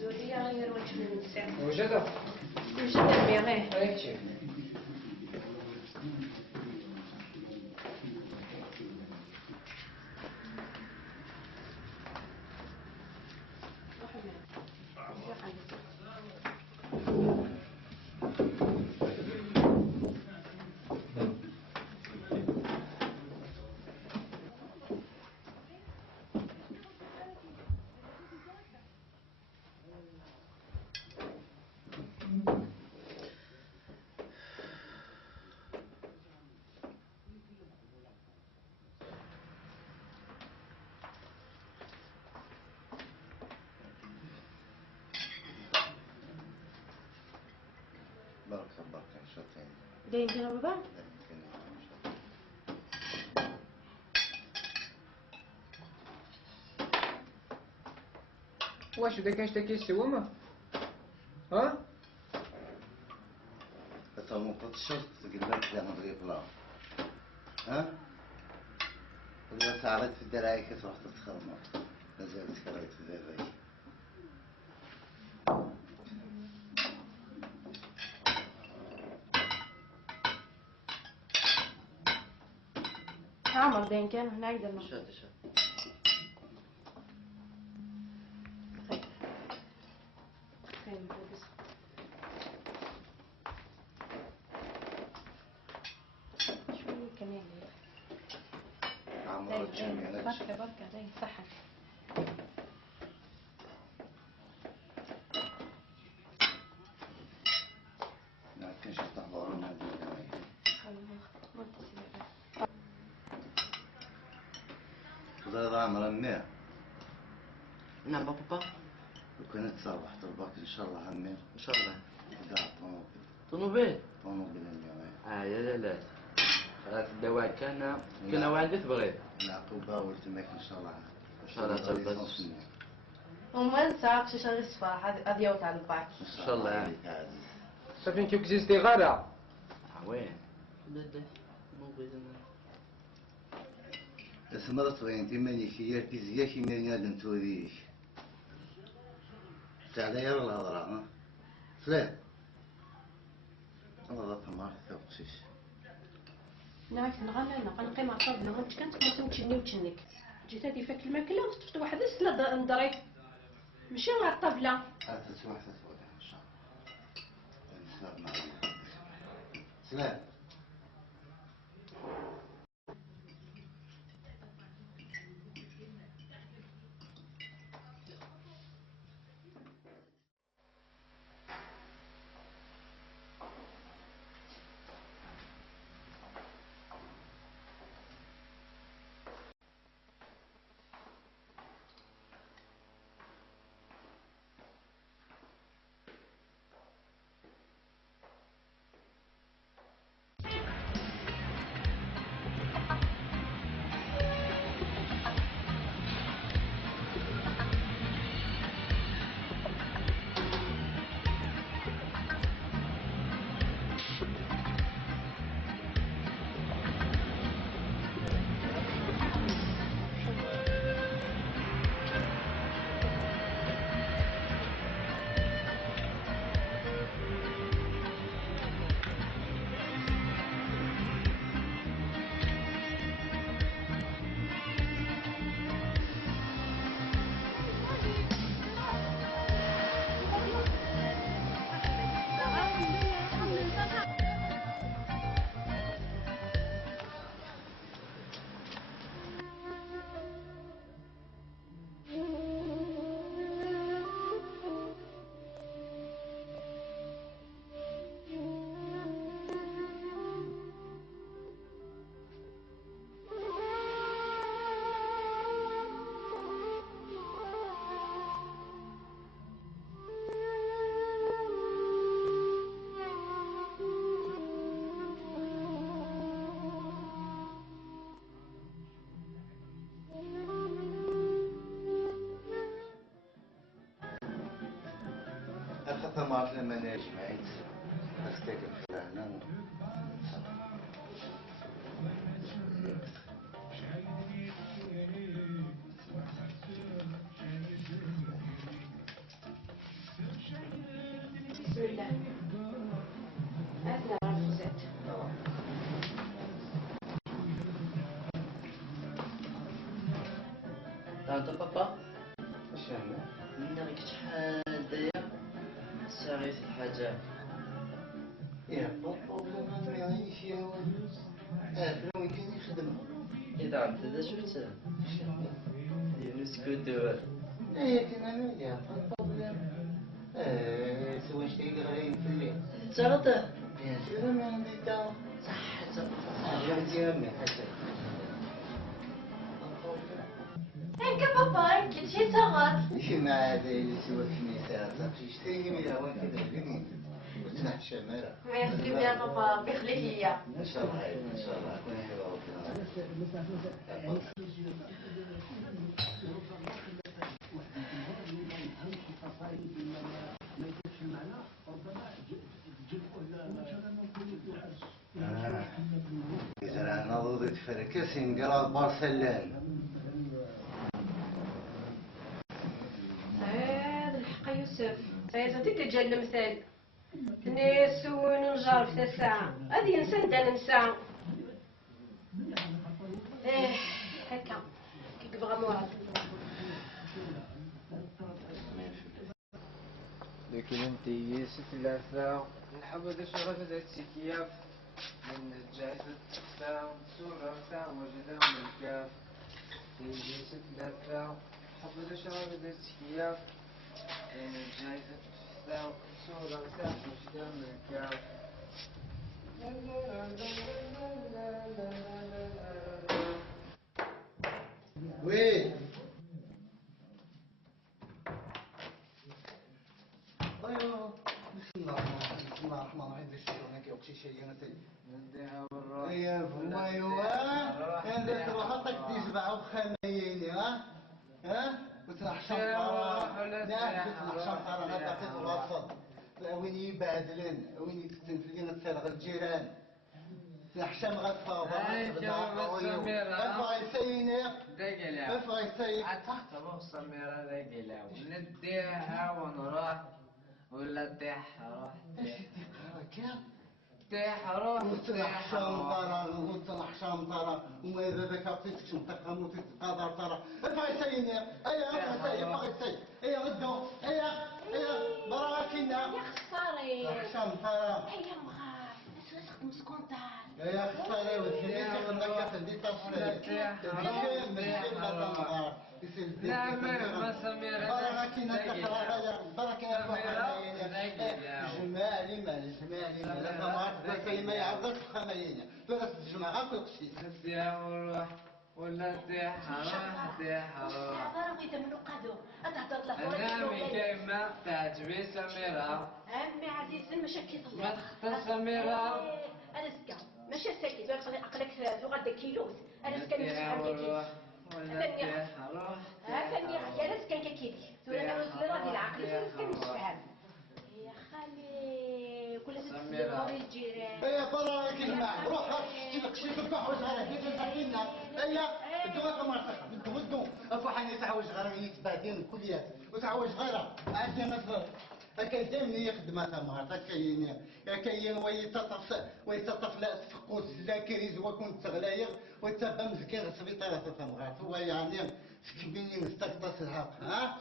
الزودية غير وجه من سي وجدها وجد الميغي هيك بركة شوطين داين كنا بابا واش بدا كنشتكي السوامة ها تمام قد شرط قلبك يا مدري بلا ها ولا تعرض في الدراعي كيف رحت تتخرمط نزلت كريت في ذي عمر داين كان هنا يقدر شاد شوية كمان عمر الجميع بركة داين صحة ما كانش تحضرون هذه الدراعي وزاد عمر مية نعم بابا وكانت تصرح تربك ان شاء الله همين ان شاء الله قاع طنوبيل طنوبيل المية لا خلاص الدواء كنا والدي تبغي العقوبة والتماك ان شاء الله ان شاء الله تبغي ومن ساق شي شغل الصباح هذه يوت على الباك ان شاء الله يعني صافي انتو كزيزتي غادا وين مو بيزنا اسمرت وين تماني شي كيزيا شي ماني توريش تعالى يا الهضرة ها سلام الله تمار توقشيش نعرف نغنى نقيم على الطابلة غنت كانت ما تمشيني وتشنك جيت هذه فاك الماكلة وطفت واحد السلا ندريت ماشي على الطابلة تسمح تتولى ان شاء الله نسمع معايا سلام ما عرفت لما انا جمعت بس تاكل في هنا بسم الله عندنا الخبزات تعرف بابا اش هنا من غير شحال دايا ساغيت الحاجة يا بابا بلا ما يعيش يا ولد بلا وين كان يخدم إذا عرفت هذا شفت نسكوتو ايه كان انا يا بابا بلا سوا شتي غير في الليل تعرضه يا سلام ما عندي تا صح عندي يا امي حسن هنك بابا كل شيء تغط ماشي مع هذا اللي سوا كنيسة صافي شتي من هوان كذا لقيت وتنحى الشمارة يا سلام يا بابا بيخليك ليا ان شاء الله ان شاء الله كون إذا أنا ضد فركس نقرا بارسلان هذا الحق يوسف هذا تتجا المثال الناس ونجار في الساعة هذه إنسان دا ننسى هكا كي كبغى مراد لكن انت ياسف ثلاثة نحب هذا الشغل هذا السكياف من جائزة تاع صورة تاع وجدها من الكاف ياسف ثلاثة نحب هذا الشغل هذا السكياف من جائزة تاع صورة تاع وجدها من الكاف وين ايوه بسم الله الرحمن الرحيم باش هناك وقت شي انا نديها بالروح يا فما ايوا انت تروح تقدي سبعه وخميني ها وتروح شنطره لا تروح شنطره انا دقيت الوسط وين يبادلن وين يتنفلين تصير الجيران الحشام غتفاوض افعي سيني افعي سيني تحت سميرة ذاك نديها ونروح ولا تيح روح تيح روح وتنح شنطرة وتنح شنطرة وماذا ذاك عطيتك شنطة وتتقادر ترى افعي سيني ايا افعي سيني افعي سيني ايا غدو ايا براكينا يا خساري شنطرة هيا مغار نسوس مسكونتال يا خساري وتخليك عندك تدي تصفيق لا ما سميرة براكينا تخرج براكينا جمالي مال جمالي مال لما ما عرفت ما يعرضك خمينة درست الجماعة كل شيء نديها ونروح ولا تيح روح ضرب يدمنو قادو أتهدر له أنا من كيما تعجبي سميرة عمي عزيز المشاكل ما تختار سميرة أنا سكا ماشي ساكت عقلك لغة كيلوز أنا سكا نديها ونروح ولا تيح روح هاكا يا ناس كان كيدي تقول أنا وصل راضي العقل سكا مش فاهم يا خالي كل سميرة الجيران يا براك الماء روح شي تفتح وجهك كيف تحكينا ايا الدوات ما تخدم الدو افحني تعوج غير يتبادين كليات وتعوج غيرها عندي مثلا كيديمني يخدم هذا مهارة كاين ويتطف لا تفقوس الذاكريز وكنت تغلاير وتبا مزكين السبيطار هذا مهارة هو يعني سكبيني مستقطس الحق ها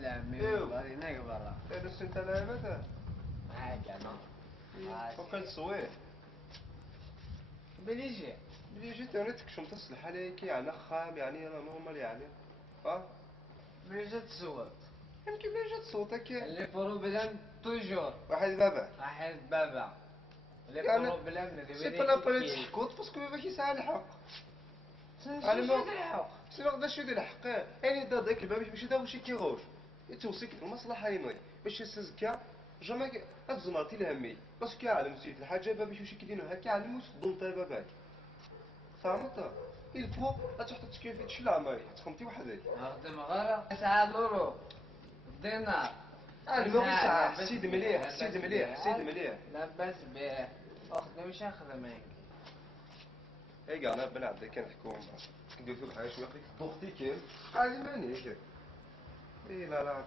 لا عمي ايوا وريناك برا. هذا انت لعبتها معاك انا. وكان تصوير بليجي جيت انا تكشم تصلح عليك يعني خام يعني انا نورمال يعني بليجي تصوت. يمكن بليجي تصوتك اللي بروبليم توجور واحد بابا واحد بابا اللي يعني بروبليم سي با لابريت تحكوت باسكو ما كيسعى الحق انا ما الحق سي غدا شو دير الحق يعني دا داك الباب ماشي دا وشي كيغوش يتوصيك المصلحه ينوي باش يسزكا جامع الزمرتي الهمي باسكو كيعلم سيت الحاجه بابا شي كيديرو هكا علم وصدون طيب باباك فهمت الفو تحط تكيف تشي العمري تخمتي وحدك نخدم غير 9 دورو دينار المهم ساعة سيد مليح سيد مليح سيد مليح لاباس بيه اخدم واش نخدم هيك هاي قاعد بلا عبد كان حكومة ندير فيك حاجة شوية فيك ضغطي كيف عادي ماني هيك اي لا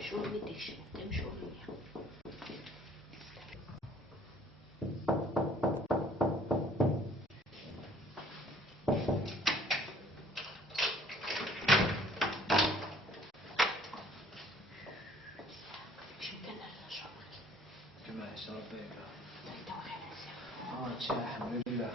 شو بدك شو تمشوا منيح كما يشرب بيك الحمد لله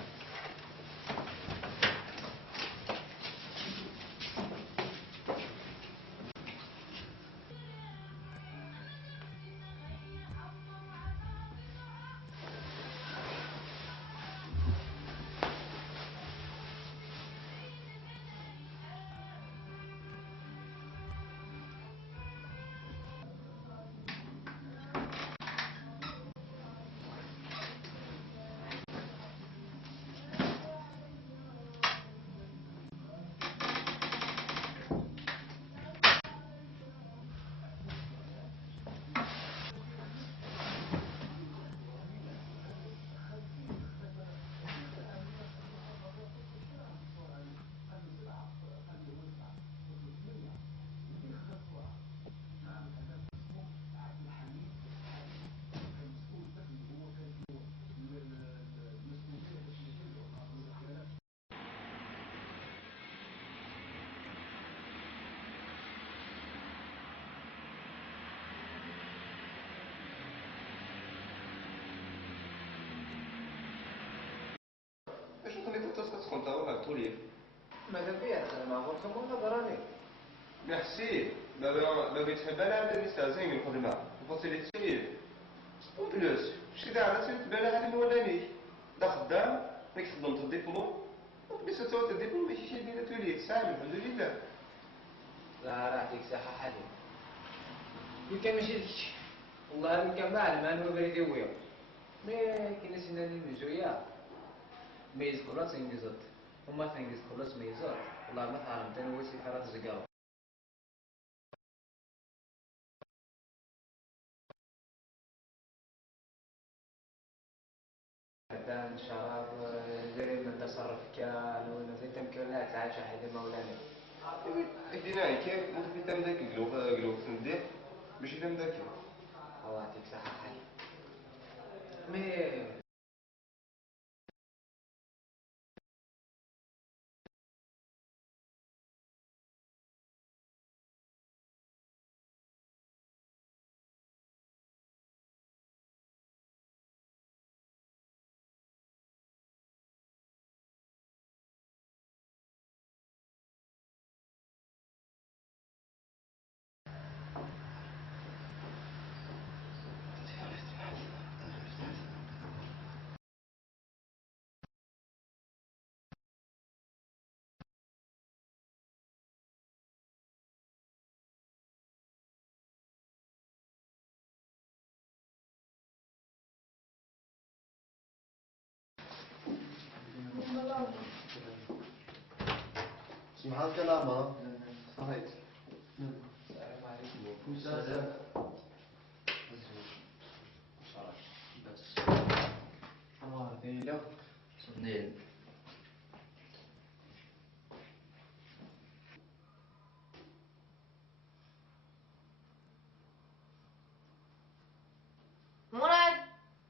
اش خليت تسخن تا ولا طولي ماذا بيا انا ما قلت لكم براني ميرسي ما بيتحب انا هذا يستعزين من الخدمه الفاسيليتي وبلوس شي دا على سيت بلا هذه مولاني دا خدام ماك خدمت الدبلوم وبليس تو الدبلوم ماشي شي ديال تولي تسامح الحمد لله لا راه يعطيك صحة حليم كان ماشي داكشي والله كان معلم انا بريدي ويا مي كاين سنان المزويا ميز كلها تنجزت وما تنجز كلها ميزات والله ما تعلمت انا وسي حرات زقاو دان شراب زي ما تصرف كان ولا زي تمكن لا تعيش حد مولانا دينا كيف ممكن تم ذاك قلوب ندير ماشي تم ذاك الله يعطيك صحة حليم مي اسمح الكلام. صحيت. السلام عليكم. السلام. أنوار ذيلة. صديق.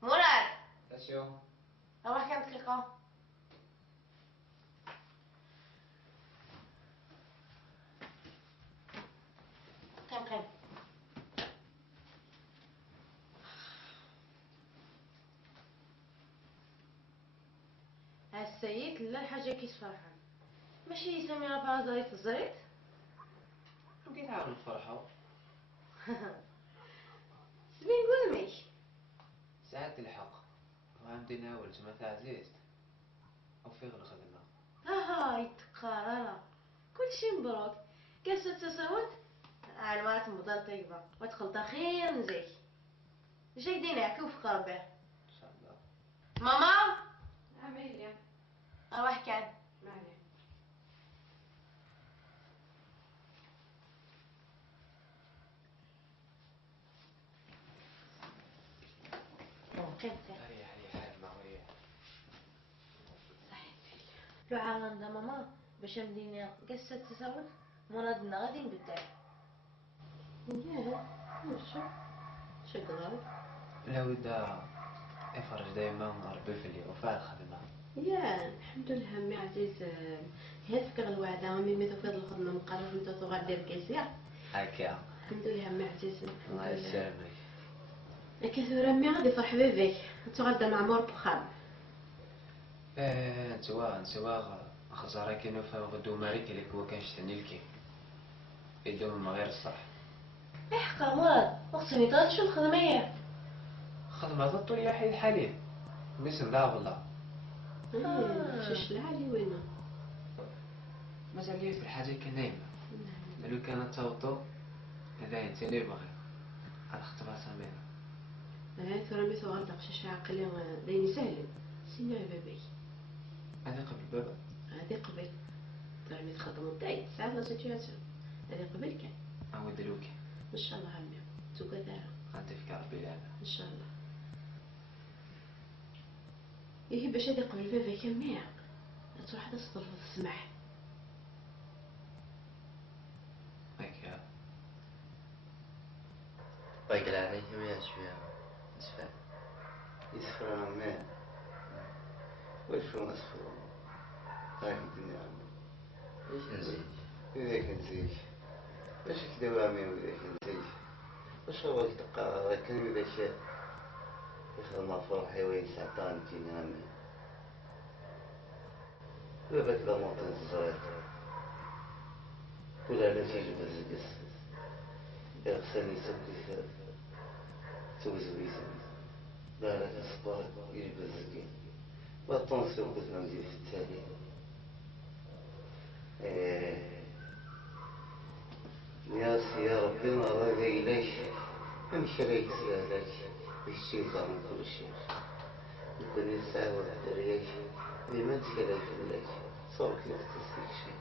مراد أشيو. روح كم دقيقة. قيم. السيد لا الحاجة كيس فرحان ماشي سميرة بازاريت الزريت. كي تعاون الفرحة. سبين قول ميش ساعات الحق وعندي ناول ما تعزيز أو في الخدمة. هاي تقارا كلشي مبروك. كاسة تساوت على مرات مبضل طيبة وتخلط خير نزيك جايدين يعكو في قربه. إن شاء الله. ماما عملية أروح كان معلي. لو عالم دا ماما باش مدينة قصة تساوت مرادنا غادي نبدل. ياه وشو شقدر لا ودا افرج دايما ربي في اللي وفاء الخدمة. يا الحمد لله مي عزيز هي فكر الوعدة مي توفيق الخدمة مقالة انت تغادر كيسير هكا. الحمد لله مي عزيز. الله يسلمك. كثر مي غادي فرح بيك تغادر مع مور بخام. نتوا خزارة كي نوفا غدو ماريك اللي هو كان شتني لكي يدوم من غير الصح. احقر مراد وقتني طلعت شو الخدمية. خدمة ضدو يا حي الحليب بسم الله والله. شش العالي وينه مازال لي في الحاجة كان نايمة. لو كانت توطو هذا انت اللي باغي على خطبة سميرة. ترى مي تغلق شش عقلي دايني سهل سينا بابي. هذا قبل بابا. هذه قبل ترى مي تخدموا دايت ساعة لا سيتياسيون هذه قبل كان. عود دلوك. ان شاء الله عمي تقدر. غادي في ربي لعبة. ان شاء الله. إيه باش هذه قبل بابا كان ميع تروح تصدر في السماح. هكا. طيق عليهم يا شوية اسفل يسفرون ماء ويشفون أسفرون هاي الدنيا ايش نزيد؟ إذاك نزيد باش كدوامي وإذاك نزيد واش هو التقى كان باش يخدم فرحي وين ساعتان تنامي بابا كذا موطن الزريط ولا لا تيجي بالزقس يغسلني سبكي توزوي لا لا تصبر يجب الزكي والطنسي وقتنا ندير في التالي. يا ربي ما راضي إليك امشي ليك سلالك بالشيطان من كل شيء يكون يسعى وحدريك لما تكليك إليك صارك لك تسليك شيء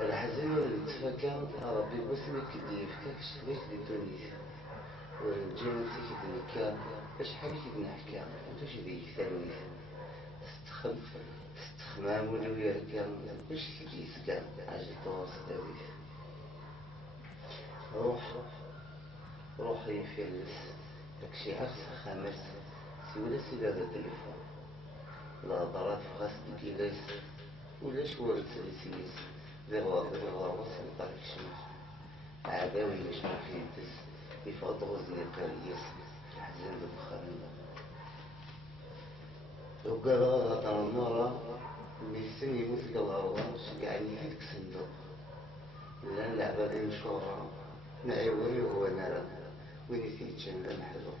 الحزين اللي تفكر ربي باسمك كديف كاكش ليش دي تونيس والجنة كدني كان باش حاجة كدني حكا وتاش ديك ثانويس استخمام ولويا كان باش كديس كان عجل تواصل داويس روحي في داكشي عرس خامس سيولا سيدادة التليفون لا ضرات في غاسدك إليس ولا شوارد سلسليس غير وصل طريق الشمس عداوي باش ما فيدس يفضل وزني قريس حزين بالبخاري وقال غطا المرة اللي السن يموت الأرض شقعني فيك صندوق لا نلعب بين مشهورة نعيوني وهو نرى ويني فيه جنة محلوق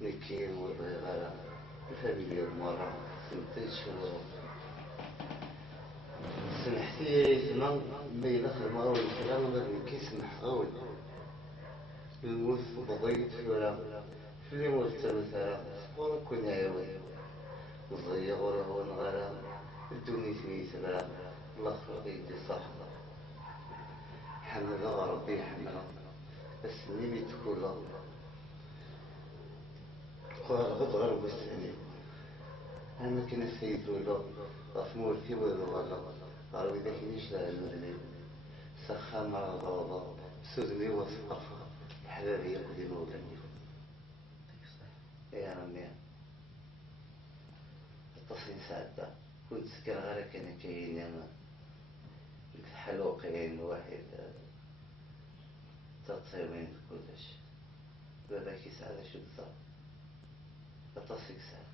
نكين والبغيغرة الفاميليا المرة سنتج شروق سمحتي ثمان بين خدمة والكلام غير كيسمح غول الموت بضيت ولا في اللي موت مثلا سبورة كون عيوي صغير ولا هو نغرى الدنيا سميت بلا الله خلق يدي صاحبه حمد ربي حمد بس نيمي تقول قال غدغر بسني أنا كنا السيد ولا أثمور في ولا قالوا إذا كنيش لا المدني سخان مع الغضب سودني وثقافة الحلالية قديم وغني يا رمي التصين ساعدة كنت سكر غير كان كاين أنا حلوقين واحد تطيوين كلش بابا كي ساعدة شو بالضبط التصيك ساعدة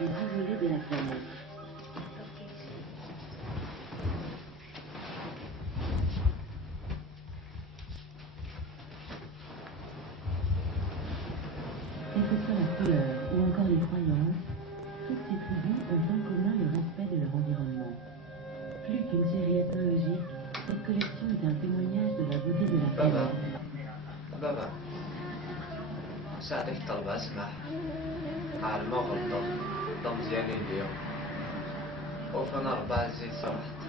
C'est l'isolé de la planète. Quelle que soit la couleur ou encore les croyances, toutes ces tribus ont en commun le respect de leur environnement. Plus qu'une série ethnologique, cette collection est un témoignage de la beauté de la planète. بابا ساعدك طلبة اسمح على المغلطة ضم زيادة اليوم وفنا 4 زيت صبحت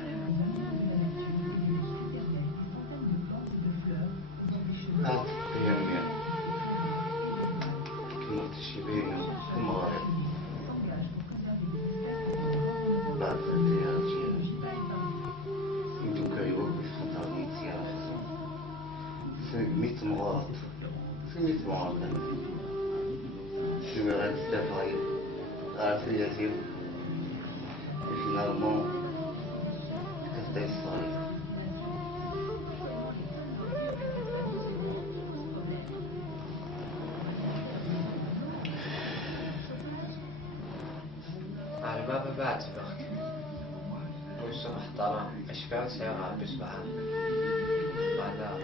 لا تقيمني كما تشبين المغرب بعد التيارة يدوك يوقف خطر ميتيار ميت مغارط ميت مغارط سمي غاد الدفايل عارفين يزيو finalement كتبدا الصغير على بابا بعد بخت وش محترم اشفاء سيارة بسبعة بعدها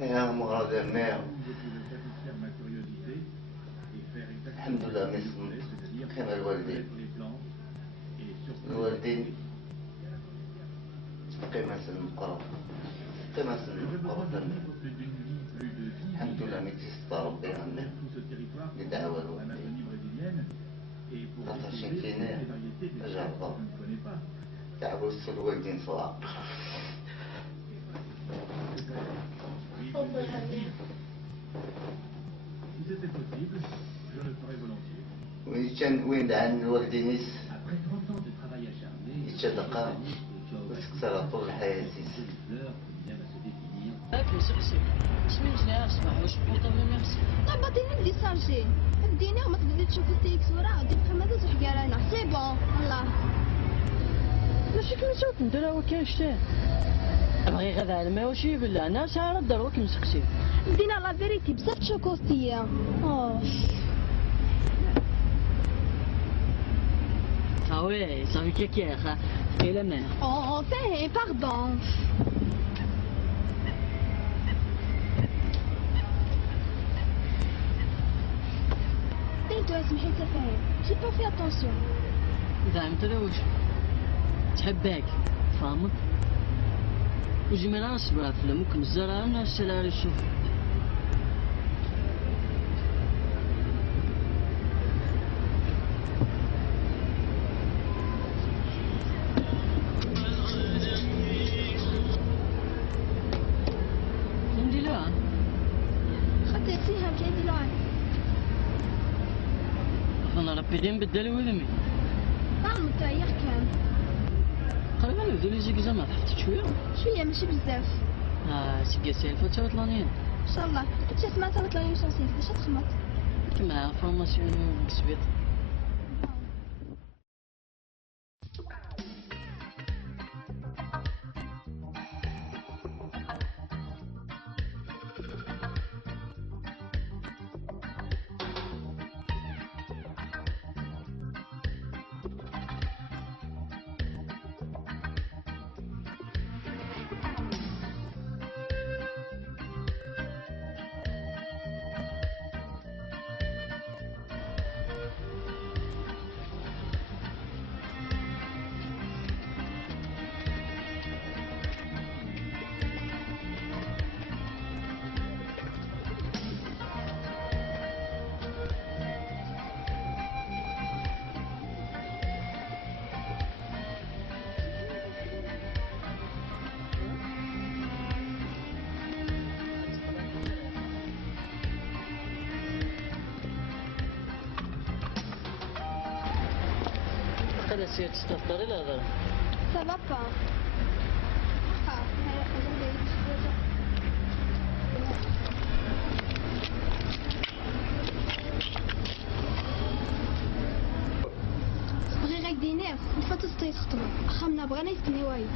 يا مغرض الماء الحمد لله مثل كما الوالدين قيمة المقرب قيمة المقرب الحمد لله متست ربي عنه بدعوة الوالدين تطشين فينا أجابة دعوة الوالدين صراحة وين عن الوالدينيس يتشدق وتكسر طول الحياة لكن سقسي سمين جنيه اسمع واش بحوطة ولا ميرسي طبطيني بدي سارجي بدينا وما تبدي تشوف التيكسورة ودي بخمسة وحكارانا سي بون الله ماشي كما شوف ندير هو كاين شتاه بغي غدا على ما واش يبلا انا ساعة الدروك مسقسي بدينا لا فيريتي بزاف تشوكوستية Ah ouais, ça veut dire qu'il y a et la mer. Oh, fais, pardon. Tais-toi, اسمحي تفاهم. J'ai pas fait attention. إذا أنت لوش تحبك فاهمك؟ وجي من راس برافلة ممكن الزرع الناس تلعب الشوف. انا ربي ديما بدل ولمي طعم التايخ كام قريبا نبدو لي زيك زعما حفتت شويه شويه ماشي بزاف سيكا سالفه تا طلانيين ان شاء الله انت سمعت على طلانيين شونسيف باش تخمط كما فورماسيون كسبت هذا سير تستفطر إلى هذا سافا با بغي غاك دينير نفاتو ستاي تخدمو خامنا بغينا يستني وايد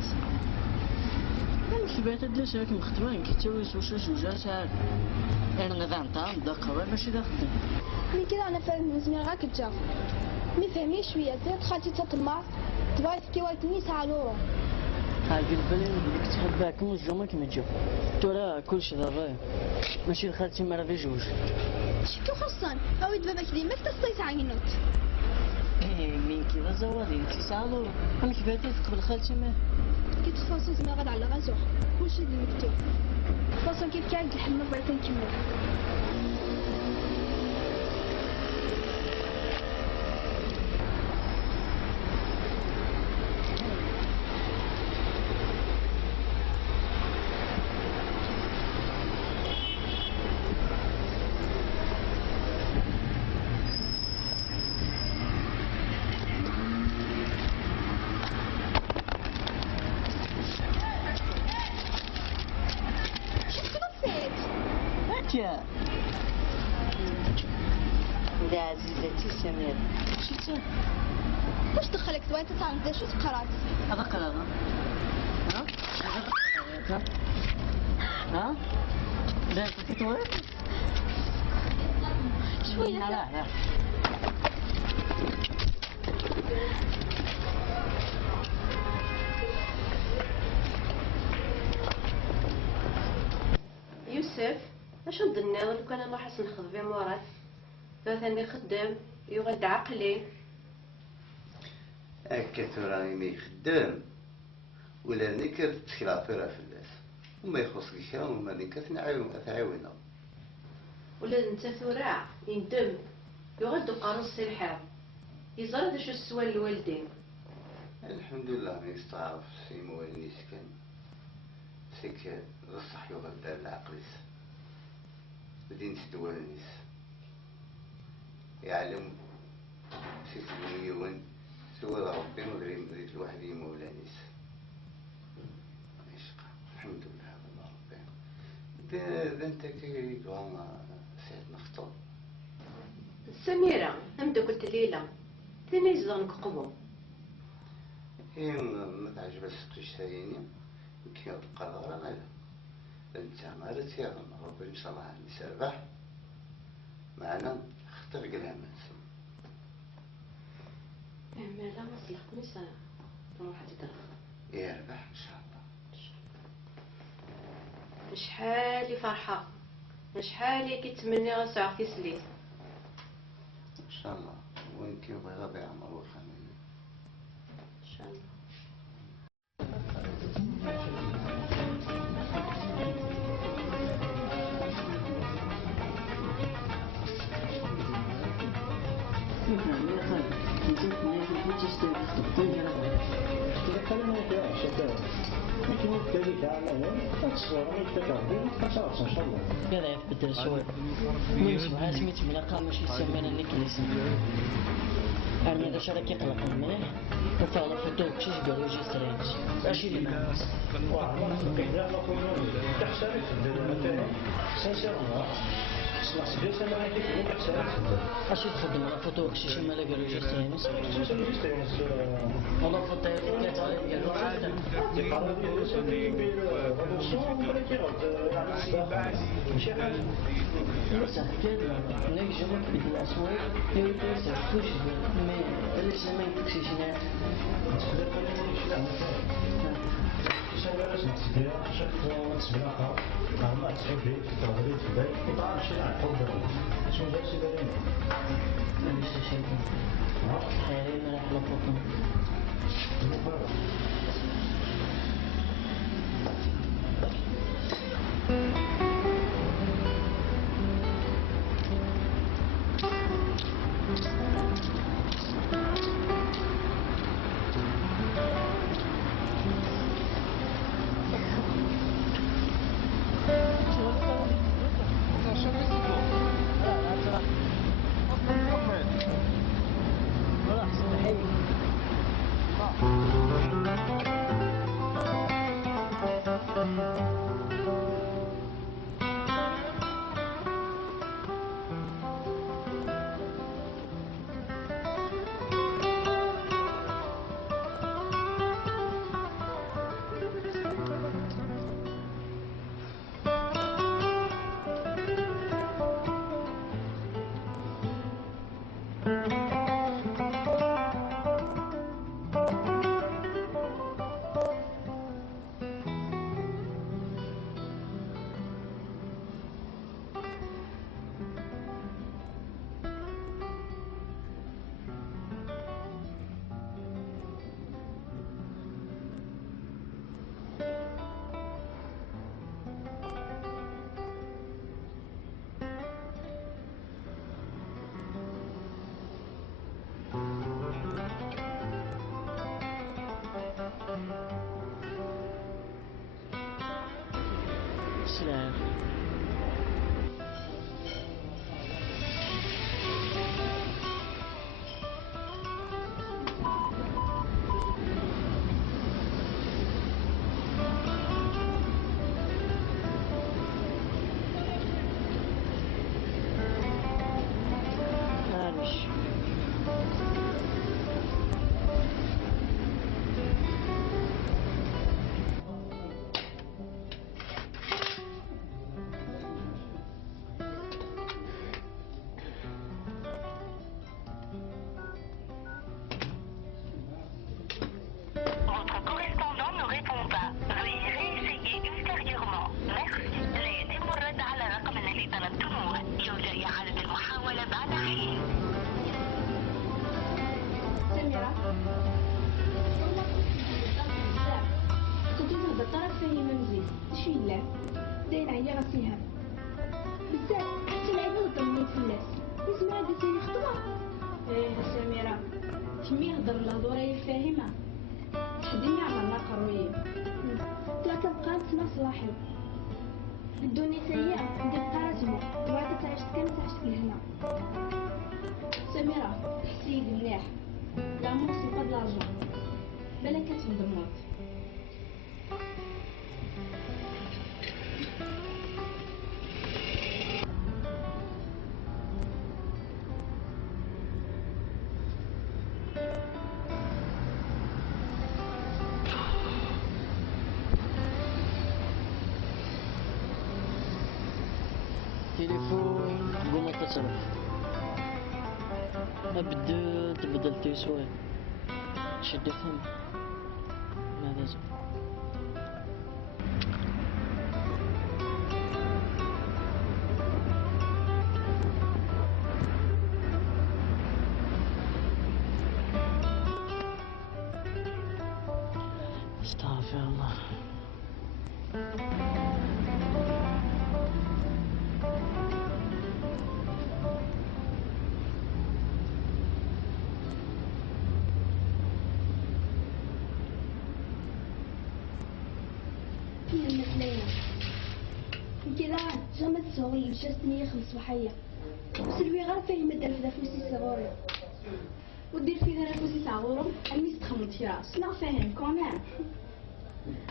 مش بعت دير ساك مخدمين كي تسوي سوشا جوجا ساعات انا 20 عام دقه ماشي داخل مي كده انا فاهم زمير غاك تجا مي فهمني شويه زيد خالتي تطلع تبغي تكي وايتني ساعه لورا هاي بالي بدك تحبك مو الجمعة كيما تجو ترى كلشي ضروري ماشي خالتي مرة في جوج شكو خصن اويد باباك ديما كتصيت عينوت مين كذا زوادي انتي ساعة لورا انا كيفاتي تقبل خالتي ما كي تفاصل زعما غاد على غازوخ كلشي اللي مكتوب تفاصل كيف كان الحمى بغيت نكمل يا عزيزتي سمير شتو واش دخلك دويت تعرف شو تقرات هذا قرا ها لا تفوت شويه لا يوسف اش نظن لو كان الله حسن نخدم موراك ثاني خدام يغد عقلي هكا تراني ما يخدم ولا نكر تخلافيرا في الناس وما يخصك كرا وما نكر تعاونا ولا انت ثراع يندم يغد قارص الحار يزرد شو السوال الوالدين الحمد لله ما يستعرف في موالنيس كان سيك الصح يغد العقليس بدين تدوالنيس يعلم سيس المليون سوى ربي ودريم ريت الواحد يمولانيس الحمد لله والله ربي ده انت كي قام ساعة نخطب سميرة امتى قلت ليلى ثاني يزغنك قبو ايه ما تعجبش تقيش ثاني كي القرار انا انت ما رأيت يا ربي ان شاء الله عندي سربح معنا اختار قلها ما لا مصلح كنيسة تروح تدرخ يربح ان شاء الله شحالي فرحة شحالي كيتمني غسع في سليت ان شاء الله وين كيبغي غادي يعمر وخمين ان شاء الله كذا يثبت الشوي من سمعها سميت من قام ماشي يسمينا نكنيس أنا هذا شرا كيقلق مليح وفاضل فوتو كشيش قالوا يجي سترينج ماشي اللي معاك اش تخدم على فوتو كشيش مالا قالوا يجي سترينج والله فوتو كانت قالوا هناك جمعت بيت الأصوات يوسف كوش ما ليش ما يكشيش هنا سلام الدنيا سيئة ندير قراتمو تبغى تعيش كان تعيش لهنا سميرة حسيد مليح لامور سي با دلارجون بالك كتفهم الموت تليفون قوم اتصرف بدلت شوي شد فم ما لازم استغفر الله جامد تصور الجسد يخلص بحية وسلوي غير فيه مدى في نفسي صغوري ودير لورو أمي تخمم فيها سنا فاهم كمان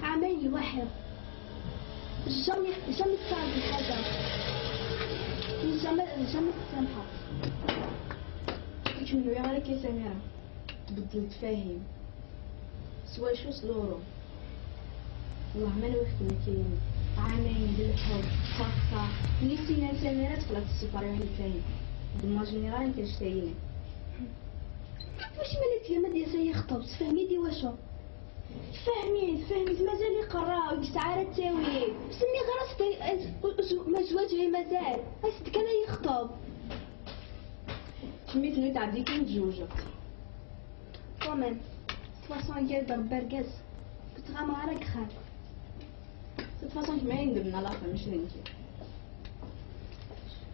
عامين الواحد جامي تصارت الحاجة جامي تسامحها كيكملو يا غالك يا سميرة تبدل تفاهم سوا شو سلورو والله ما نوفقنا كاين عامين بالحب صافا ملي سينا سميرة تخلق السفر واحد الفاهم دما جينيرال انت شتايني واش مالك لما ديال سي خطبت فهمي دي واشو فهميت مازال يقرا ويسعى تاوي سمي غير ما زواجه مازال اصدق انا يخطب سميتني تعدي كي نتزوج كومان فاصون ديال ضرب بركاز كنت غا راك خال فاصون ما يندمنا لا فهمش انت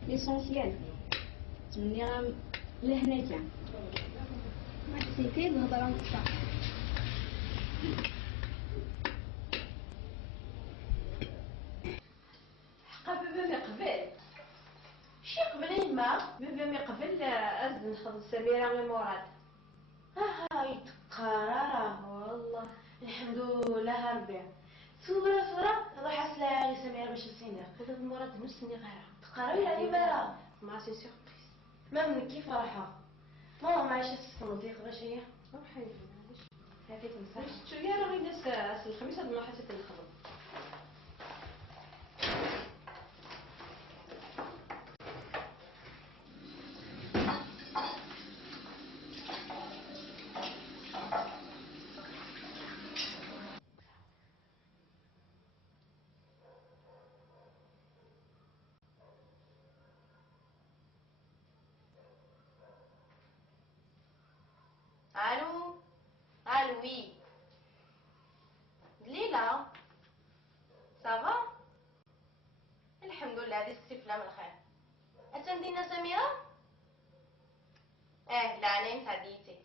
ليسونسيال تمني غا لهنا كان ما حسيتي الهضره نتاع بابا ما قبل شي قبل ما بابا ما قبل أزن نخلص سميرة من مراد هاي تقرارة والله الحمد لله ربي صورة روح أسلع لي سميرة باش نسينا هذا المراد نسني غيرها تقراري يعني مرة مع سي سيربريز ما من كيف راحة ماما معاش تستمضي باش هي روحي هاكي تمسح شوية راه غير ناس الخميس هاد ما حسيت الخبر الو وي دليلة صافا الحمد لله هذه السفلة من خير اتندينا سميرة العناية تعديتي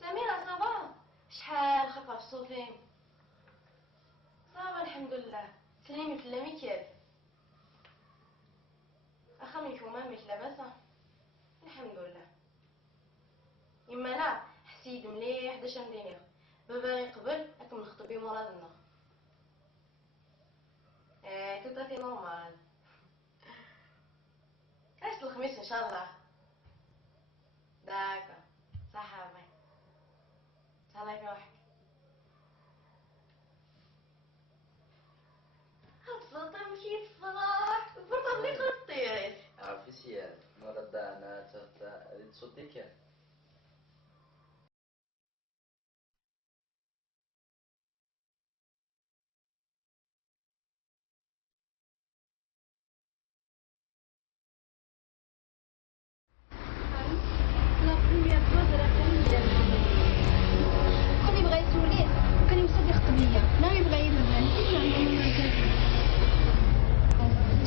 سميرة صافا شحال خفة في صوتي صافا الحمد لله سليمي في اللامي كيف اخا منكم مامك لاباسة الحمد لله إما لا حسيد مليح داش ندير بابا يقبل راكم نخطبي مرادنا توتافي نورمال كاش الخميس ان شاء الله داكا صحابي تهلاي في روحك هتصوتم كيف فرح الفرصة اللي خطيري عرفي سياد مراد انا تصوتي كيف كان يبغى يسوليه وكان يمسد يخطب ليا ما يبغى يبغى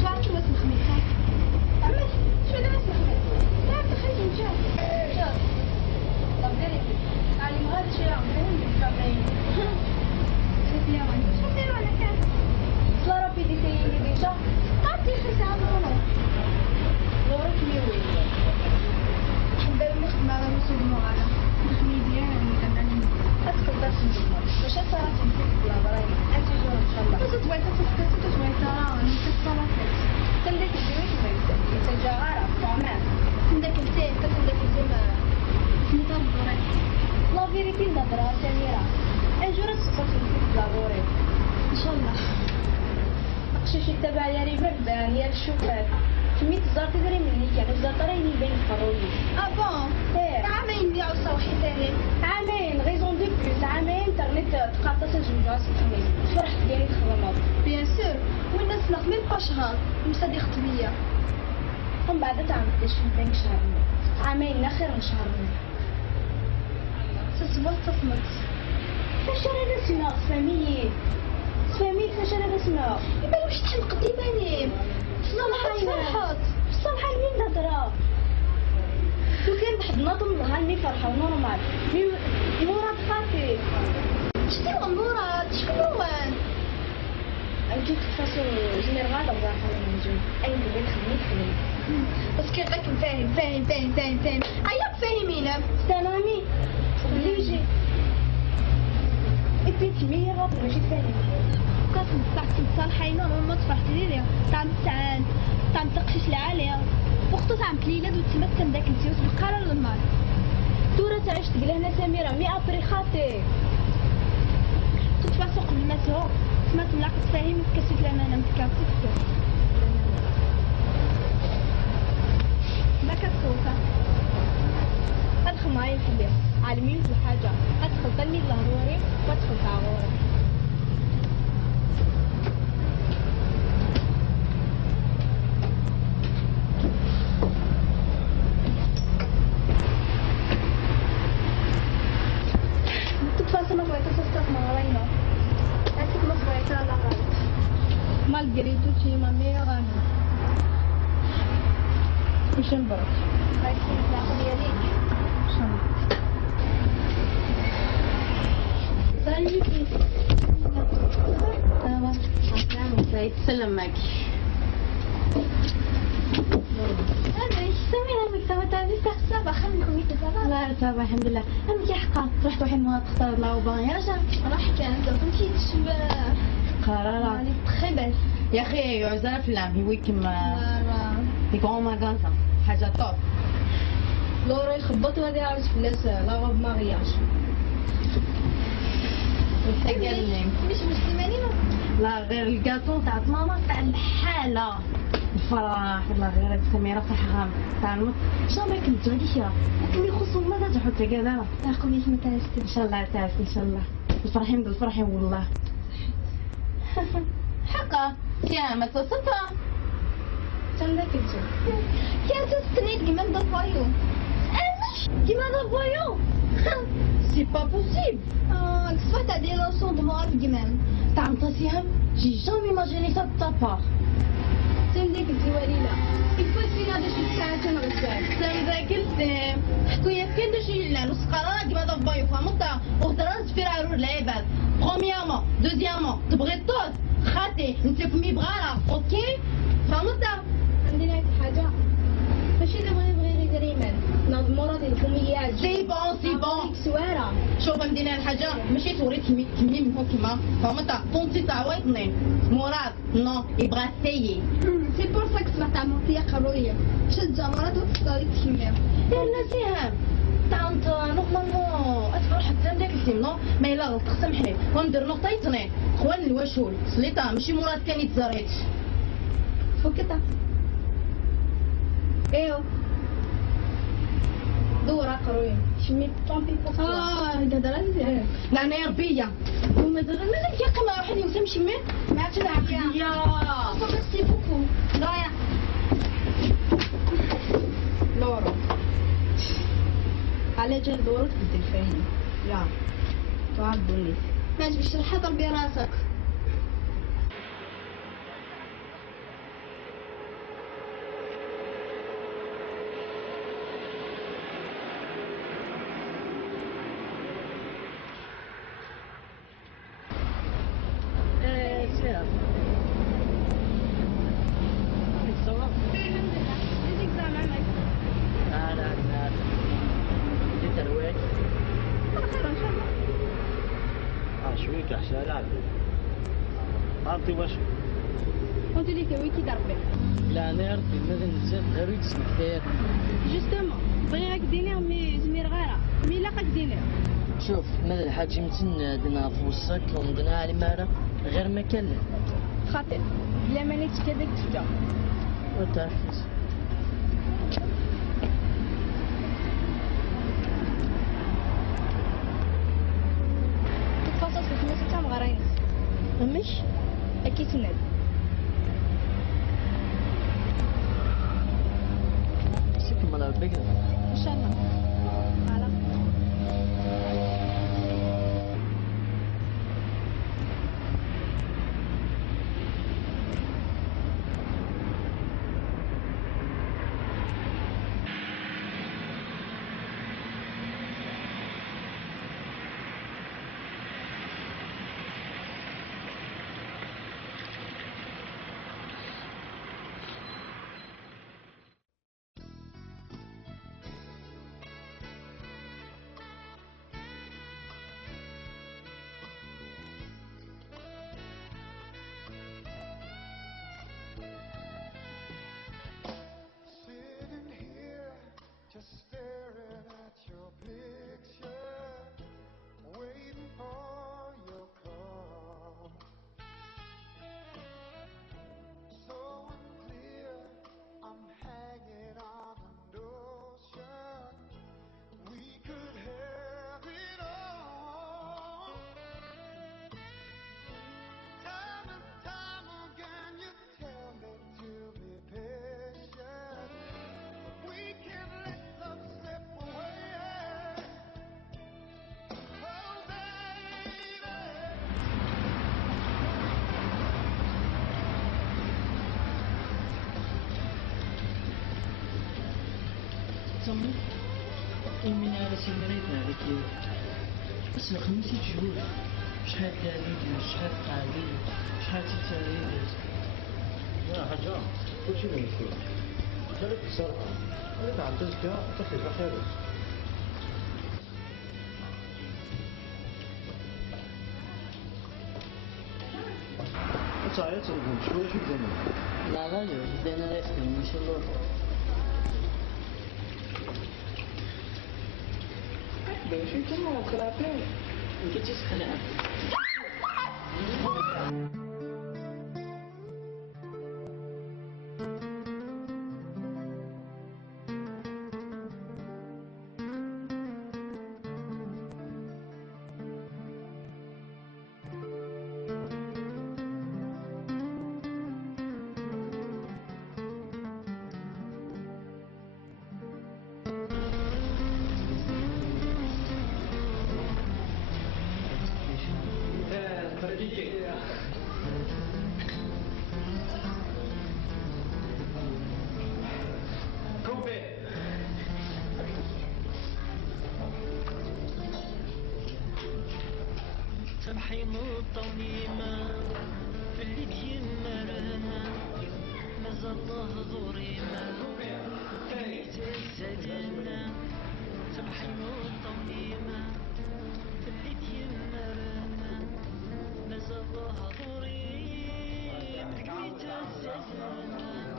تعرف شو اسم خميسات عمس شو ده اسم خميس تعرف تخيل نشاف طب ديري علي مغاد شي عمرين بالكامرين شوفي يا ولد شوفي وانا كان صار في دي سيدي ديجا قعدتي 5 ساعات ونص دورك ميوي حبيت نخدم على مسؤول المغالة نخلي ديالي مكملين أدخل درس الجمهور باش صارت نفيك بلا برايم أنت جور إن شاء الله بس تويتا تسكت تويتا نفيك صلاتك تندك الجويت ويتا يتجاغارة طعمان تندك التين تندك الزمة سميتها البوري لا فيريتي ندرا سميرة أجورة تسكت نفيك بلا بوري إن شاء الله أقشيش يتبع يا ريفرد هي الشوفات سميت الزار تدري مني كان الزار تريني بين الفرولي بون عامين بيعوا صوحي ثاني عامين غيزون دو بلوس عامين انترنت تقاطع الجمعة الخميس فرحت ديالي الخدمات بيان سور والناس سلاخ ميم با شهر مصدي خطبية ومن بعد تعمدش في البنك شهر عامين اخر من شهر تصبر تصمت فاش انا نسمع فاميلي فاش انا نسمع يبان واش تحمق ديماني فرحات الصراحة مين نهضرها وكان بحد نظم هاني فرحة ونورمال مراد خاطي شتي هو مراد شكون وين انتي تفاصيل جينيرال ولا حاجة من جون اي بغيت خدمت بس كي غاك فاهم فاهم فاهم فاهم فاهم عياك فاهمين سلامي اللي يجي انت مي غلط ماشي فاهم قسم تاعك تصالحين ما تفرحتي لي تاع تقشيش العاليه وقت تاع تليلاد وتمكن داك انت وتبقى على المال دورة تعيش تقول هنا سميرة مي ابري خاطي تتفاسق قبل ما تهو ما تلاقي تفاهم كسيت الامانه متكاوسك ما كتصوفها ادخل معايا في الليل علميني في الحاجه ادخل ضلني لهوري وادخل تعوري تتفاسق ما بغيت تصدق مرينا اسك ما بغيت على غلط malgré tout tu es ma meilleure amie مش نبرك أكيد ناخذ يديك سلمي كيف تمام عسلامة سعيد سلم معك أنا إيش سمينا مكتبة تعرفي تحسب أخمنكم يتسابق لا تابع الحمد لله أنا كي حقا رحت واحد ما تختار لا وباياجا راح كانت لو كنتي تشبه قرارة تخي بس يا أخي عزالة في اللعب هي كما دي كون ماغازا حاجة توب لورا يخبط غادي يعرف فلاس لا غاب مارياج وتقلني مش مسلمانين لا غير الكاطون تاع ماما تاع الحالة الفرح والله غير هاد سميرة صح تاع المط جامي كنت غادي شي لكن يخصو ماذا تحط كذا لا قبيح ما تعرفش ان شاء الله تعرف ان شاء الله الفرحين بالفرحين والله حقا يا ما تصفى تمدك الجو يا تستنيت كيما ضفايو انا كيما ضفايو سي با بوسيبل كيفاش تاع دي لوسون دو مورال كيمان تاع مطاسيهم جي جامي ماجيني سا تا بار تمدك الجو وليلة الفو تفينا باش تساعد نغسل تمدك الزين حكويا كان داش نص قرار كيما ضفايو فهمت وغدران تفير العباد بروميامون دوزيامون تبغي الطوط خاطي نتلكم يبغانا اوكي فهمت عندنا هاد الحاجه ماشي اللي بغي غير ايمان ناض مرض الفميات سي بون سواره شوف مدينا الحاجه ماشي توري كمي منهم كيما فهمت طونتي تاع ويطني مراد نو يبغى سيي سي بور سا كسمع تاع مافيا قرويه شد مرض وتصاري كيما يلا سيهام تانت نورمالمون ادخل حتى داك التيم نو ما الا غلط سامحني وندير نقطه يتنين خوان الواشول سليطه ماشي مراد كان يتزريت فكتا ايوا دورة قروين شمي طومبي بوكو هذا دراسي لا انا يا ربيه ومازال كيقيم واحد يوسم شمي ما عرفتش العافيه يا ميرسي بوكو دايا لورا على جال دورك بدك فاهم يا تعبني ما تبيش تحضر براسك شويك عشان عبد عرفتي واش قلت لك ويكي ضربي لا انا ربي ماذا نزال غير يتسمح فيها جوستومون بغي غاك دينير مي زمير غيره مي لا غاك دينير شوف ماذا الحاج يمتن دنا في وسطك ومدنا على مارا غير ما كان خاطر بلا ما نيتش كذاك تفتا وتعرفت تتفاصل في المسا تاع مغرينس مش اكيد تنادي سيكون مالا بقى ان شاء الله تمني من على سمريتنا على كيف بس الخميس شهور شحال دابيد شحال قاعدين شحال تتعيد لا حاجة كلشي ممكن خليك الصراحة خليك عطيك تخليك خير تعيط تقول شوية شو زمان لا لا يا بدينا نخدم ان شاء الله ماشي كما خلعتين انت تسخلع سمحي مطوني ما في اللي بيمرنا مازال الله ظوري ما تقنيت الزدنا سمحي مطوني ما في اللي بيمرنا مازال الله ظوري تقنيت الزدنا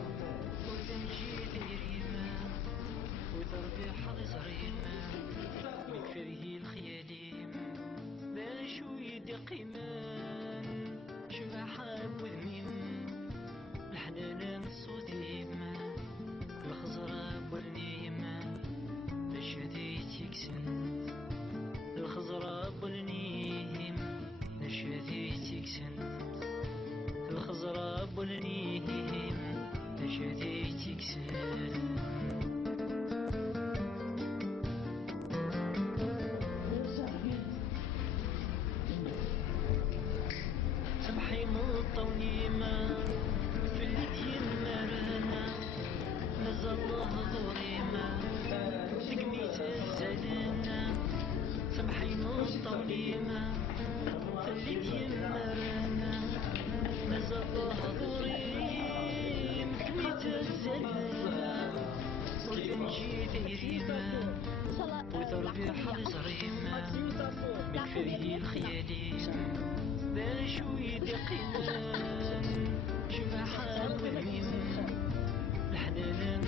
وتمشي ثيريما وضربي حضريما من فريه الخياليم شو يدق من شبع حاب وذميم الحنان الصوتيم الخزرة بالنيم نشديت يكسن الخزرة بالنيم نشديت يكسن الخزرة بالنيم نشديت يكسن مطوني ما في اللي مرنا مازال الله ظوري ما تقميت الزدنا سمحي مطوني ما في اللي مرنا مازال الله ظوري تقميت الزدنا وتنجي ثيريما وضربي حضريما من فريه الخيالين شو يدقنا شبع حاب وذميم الحنان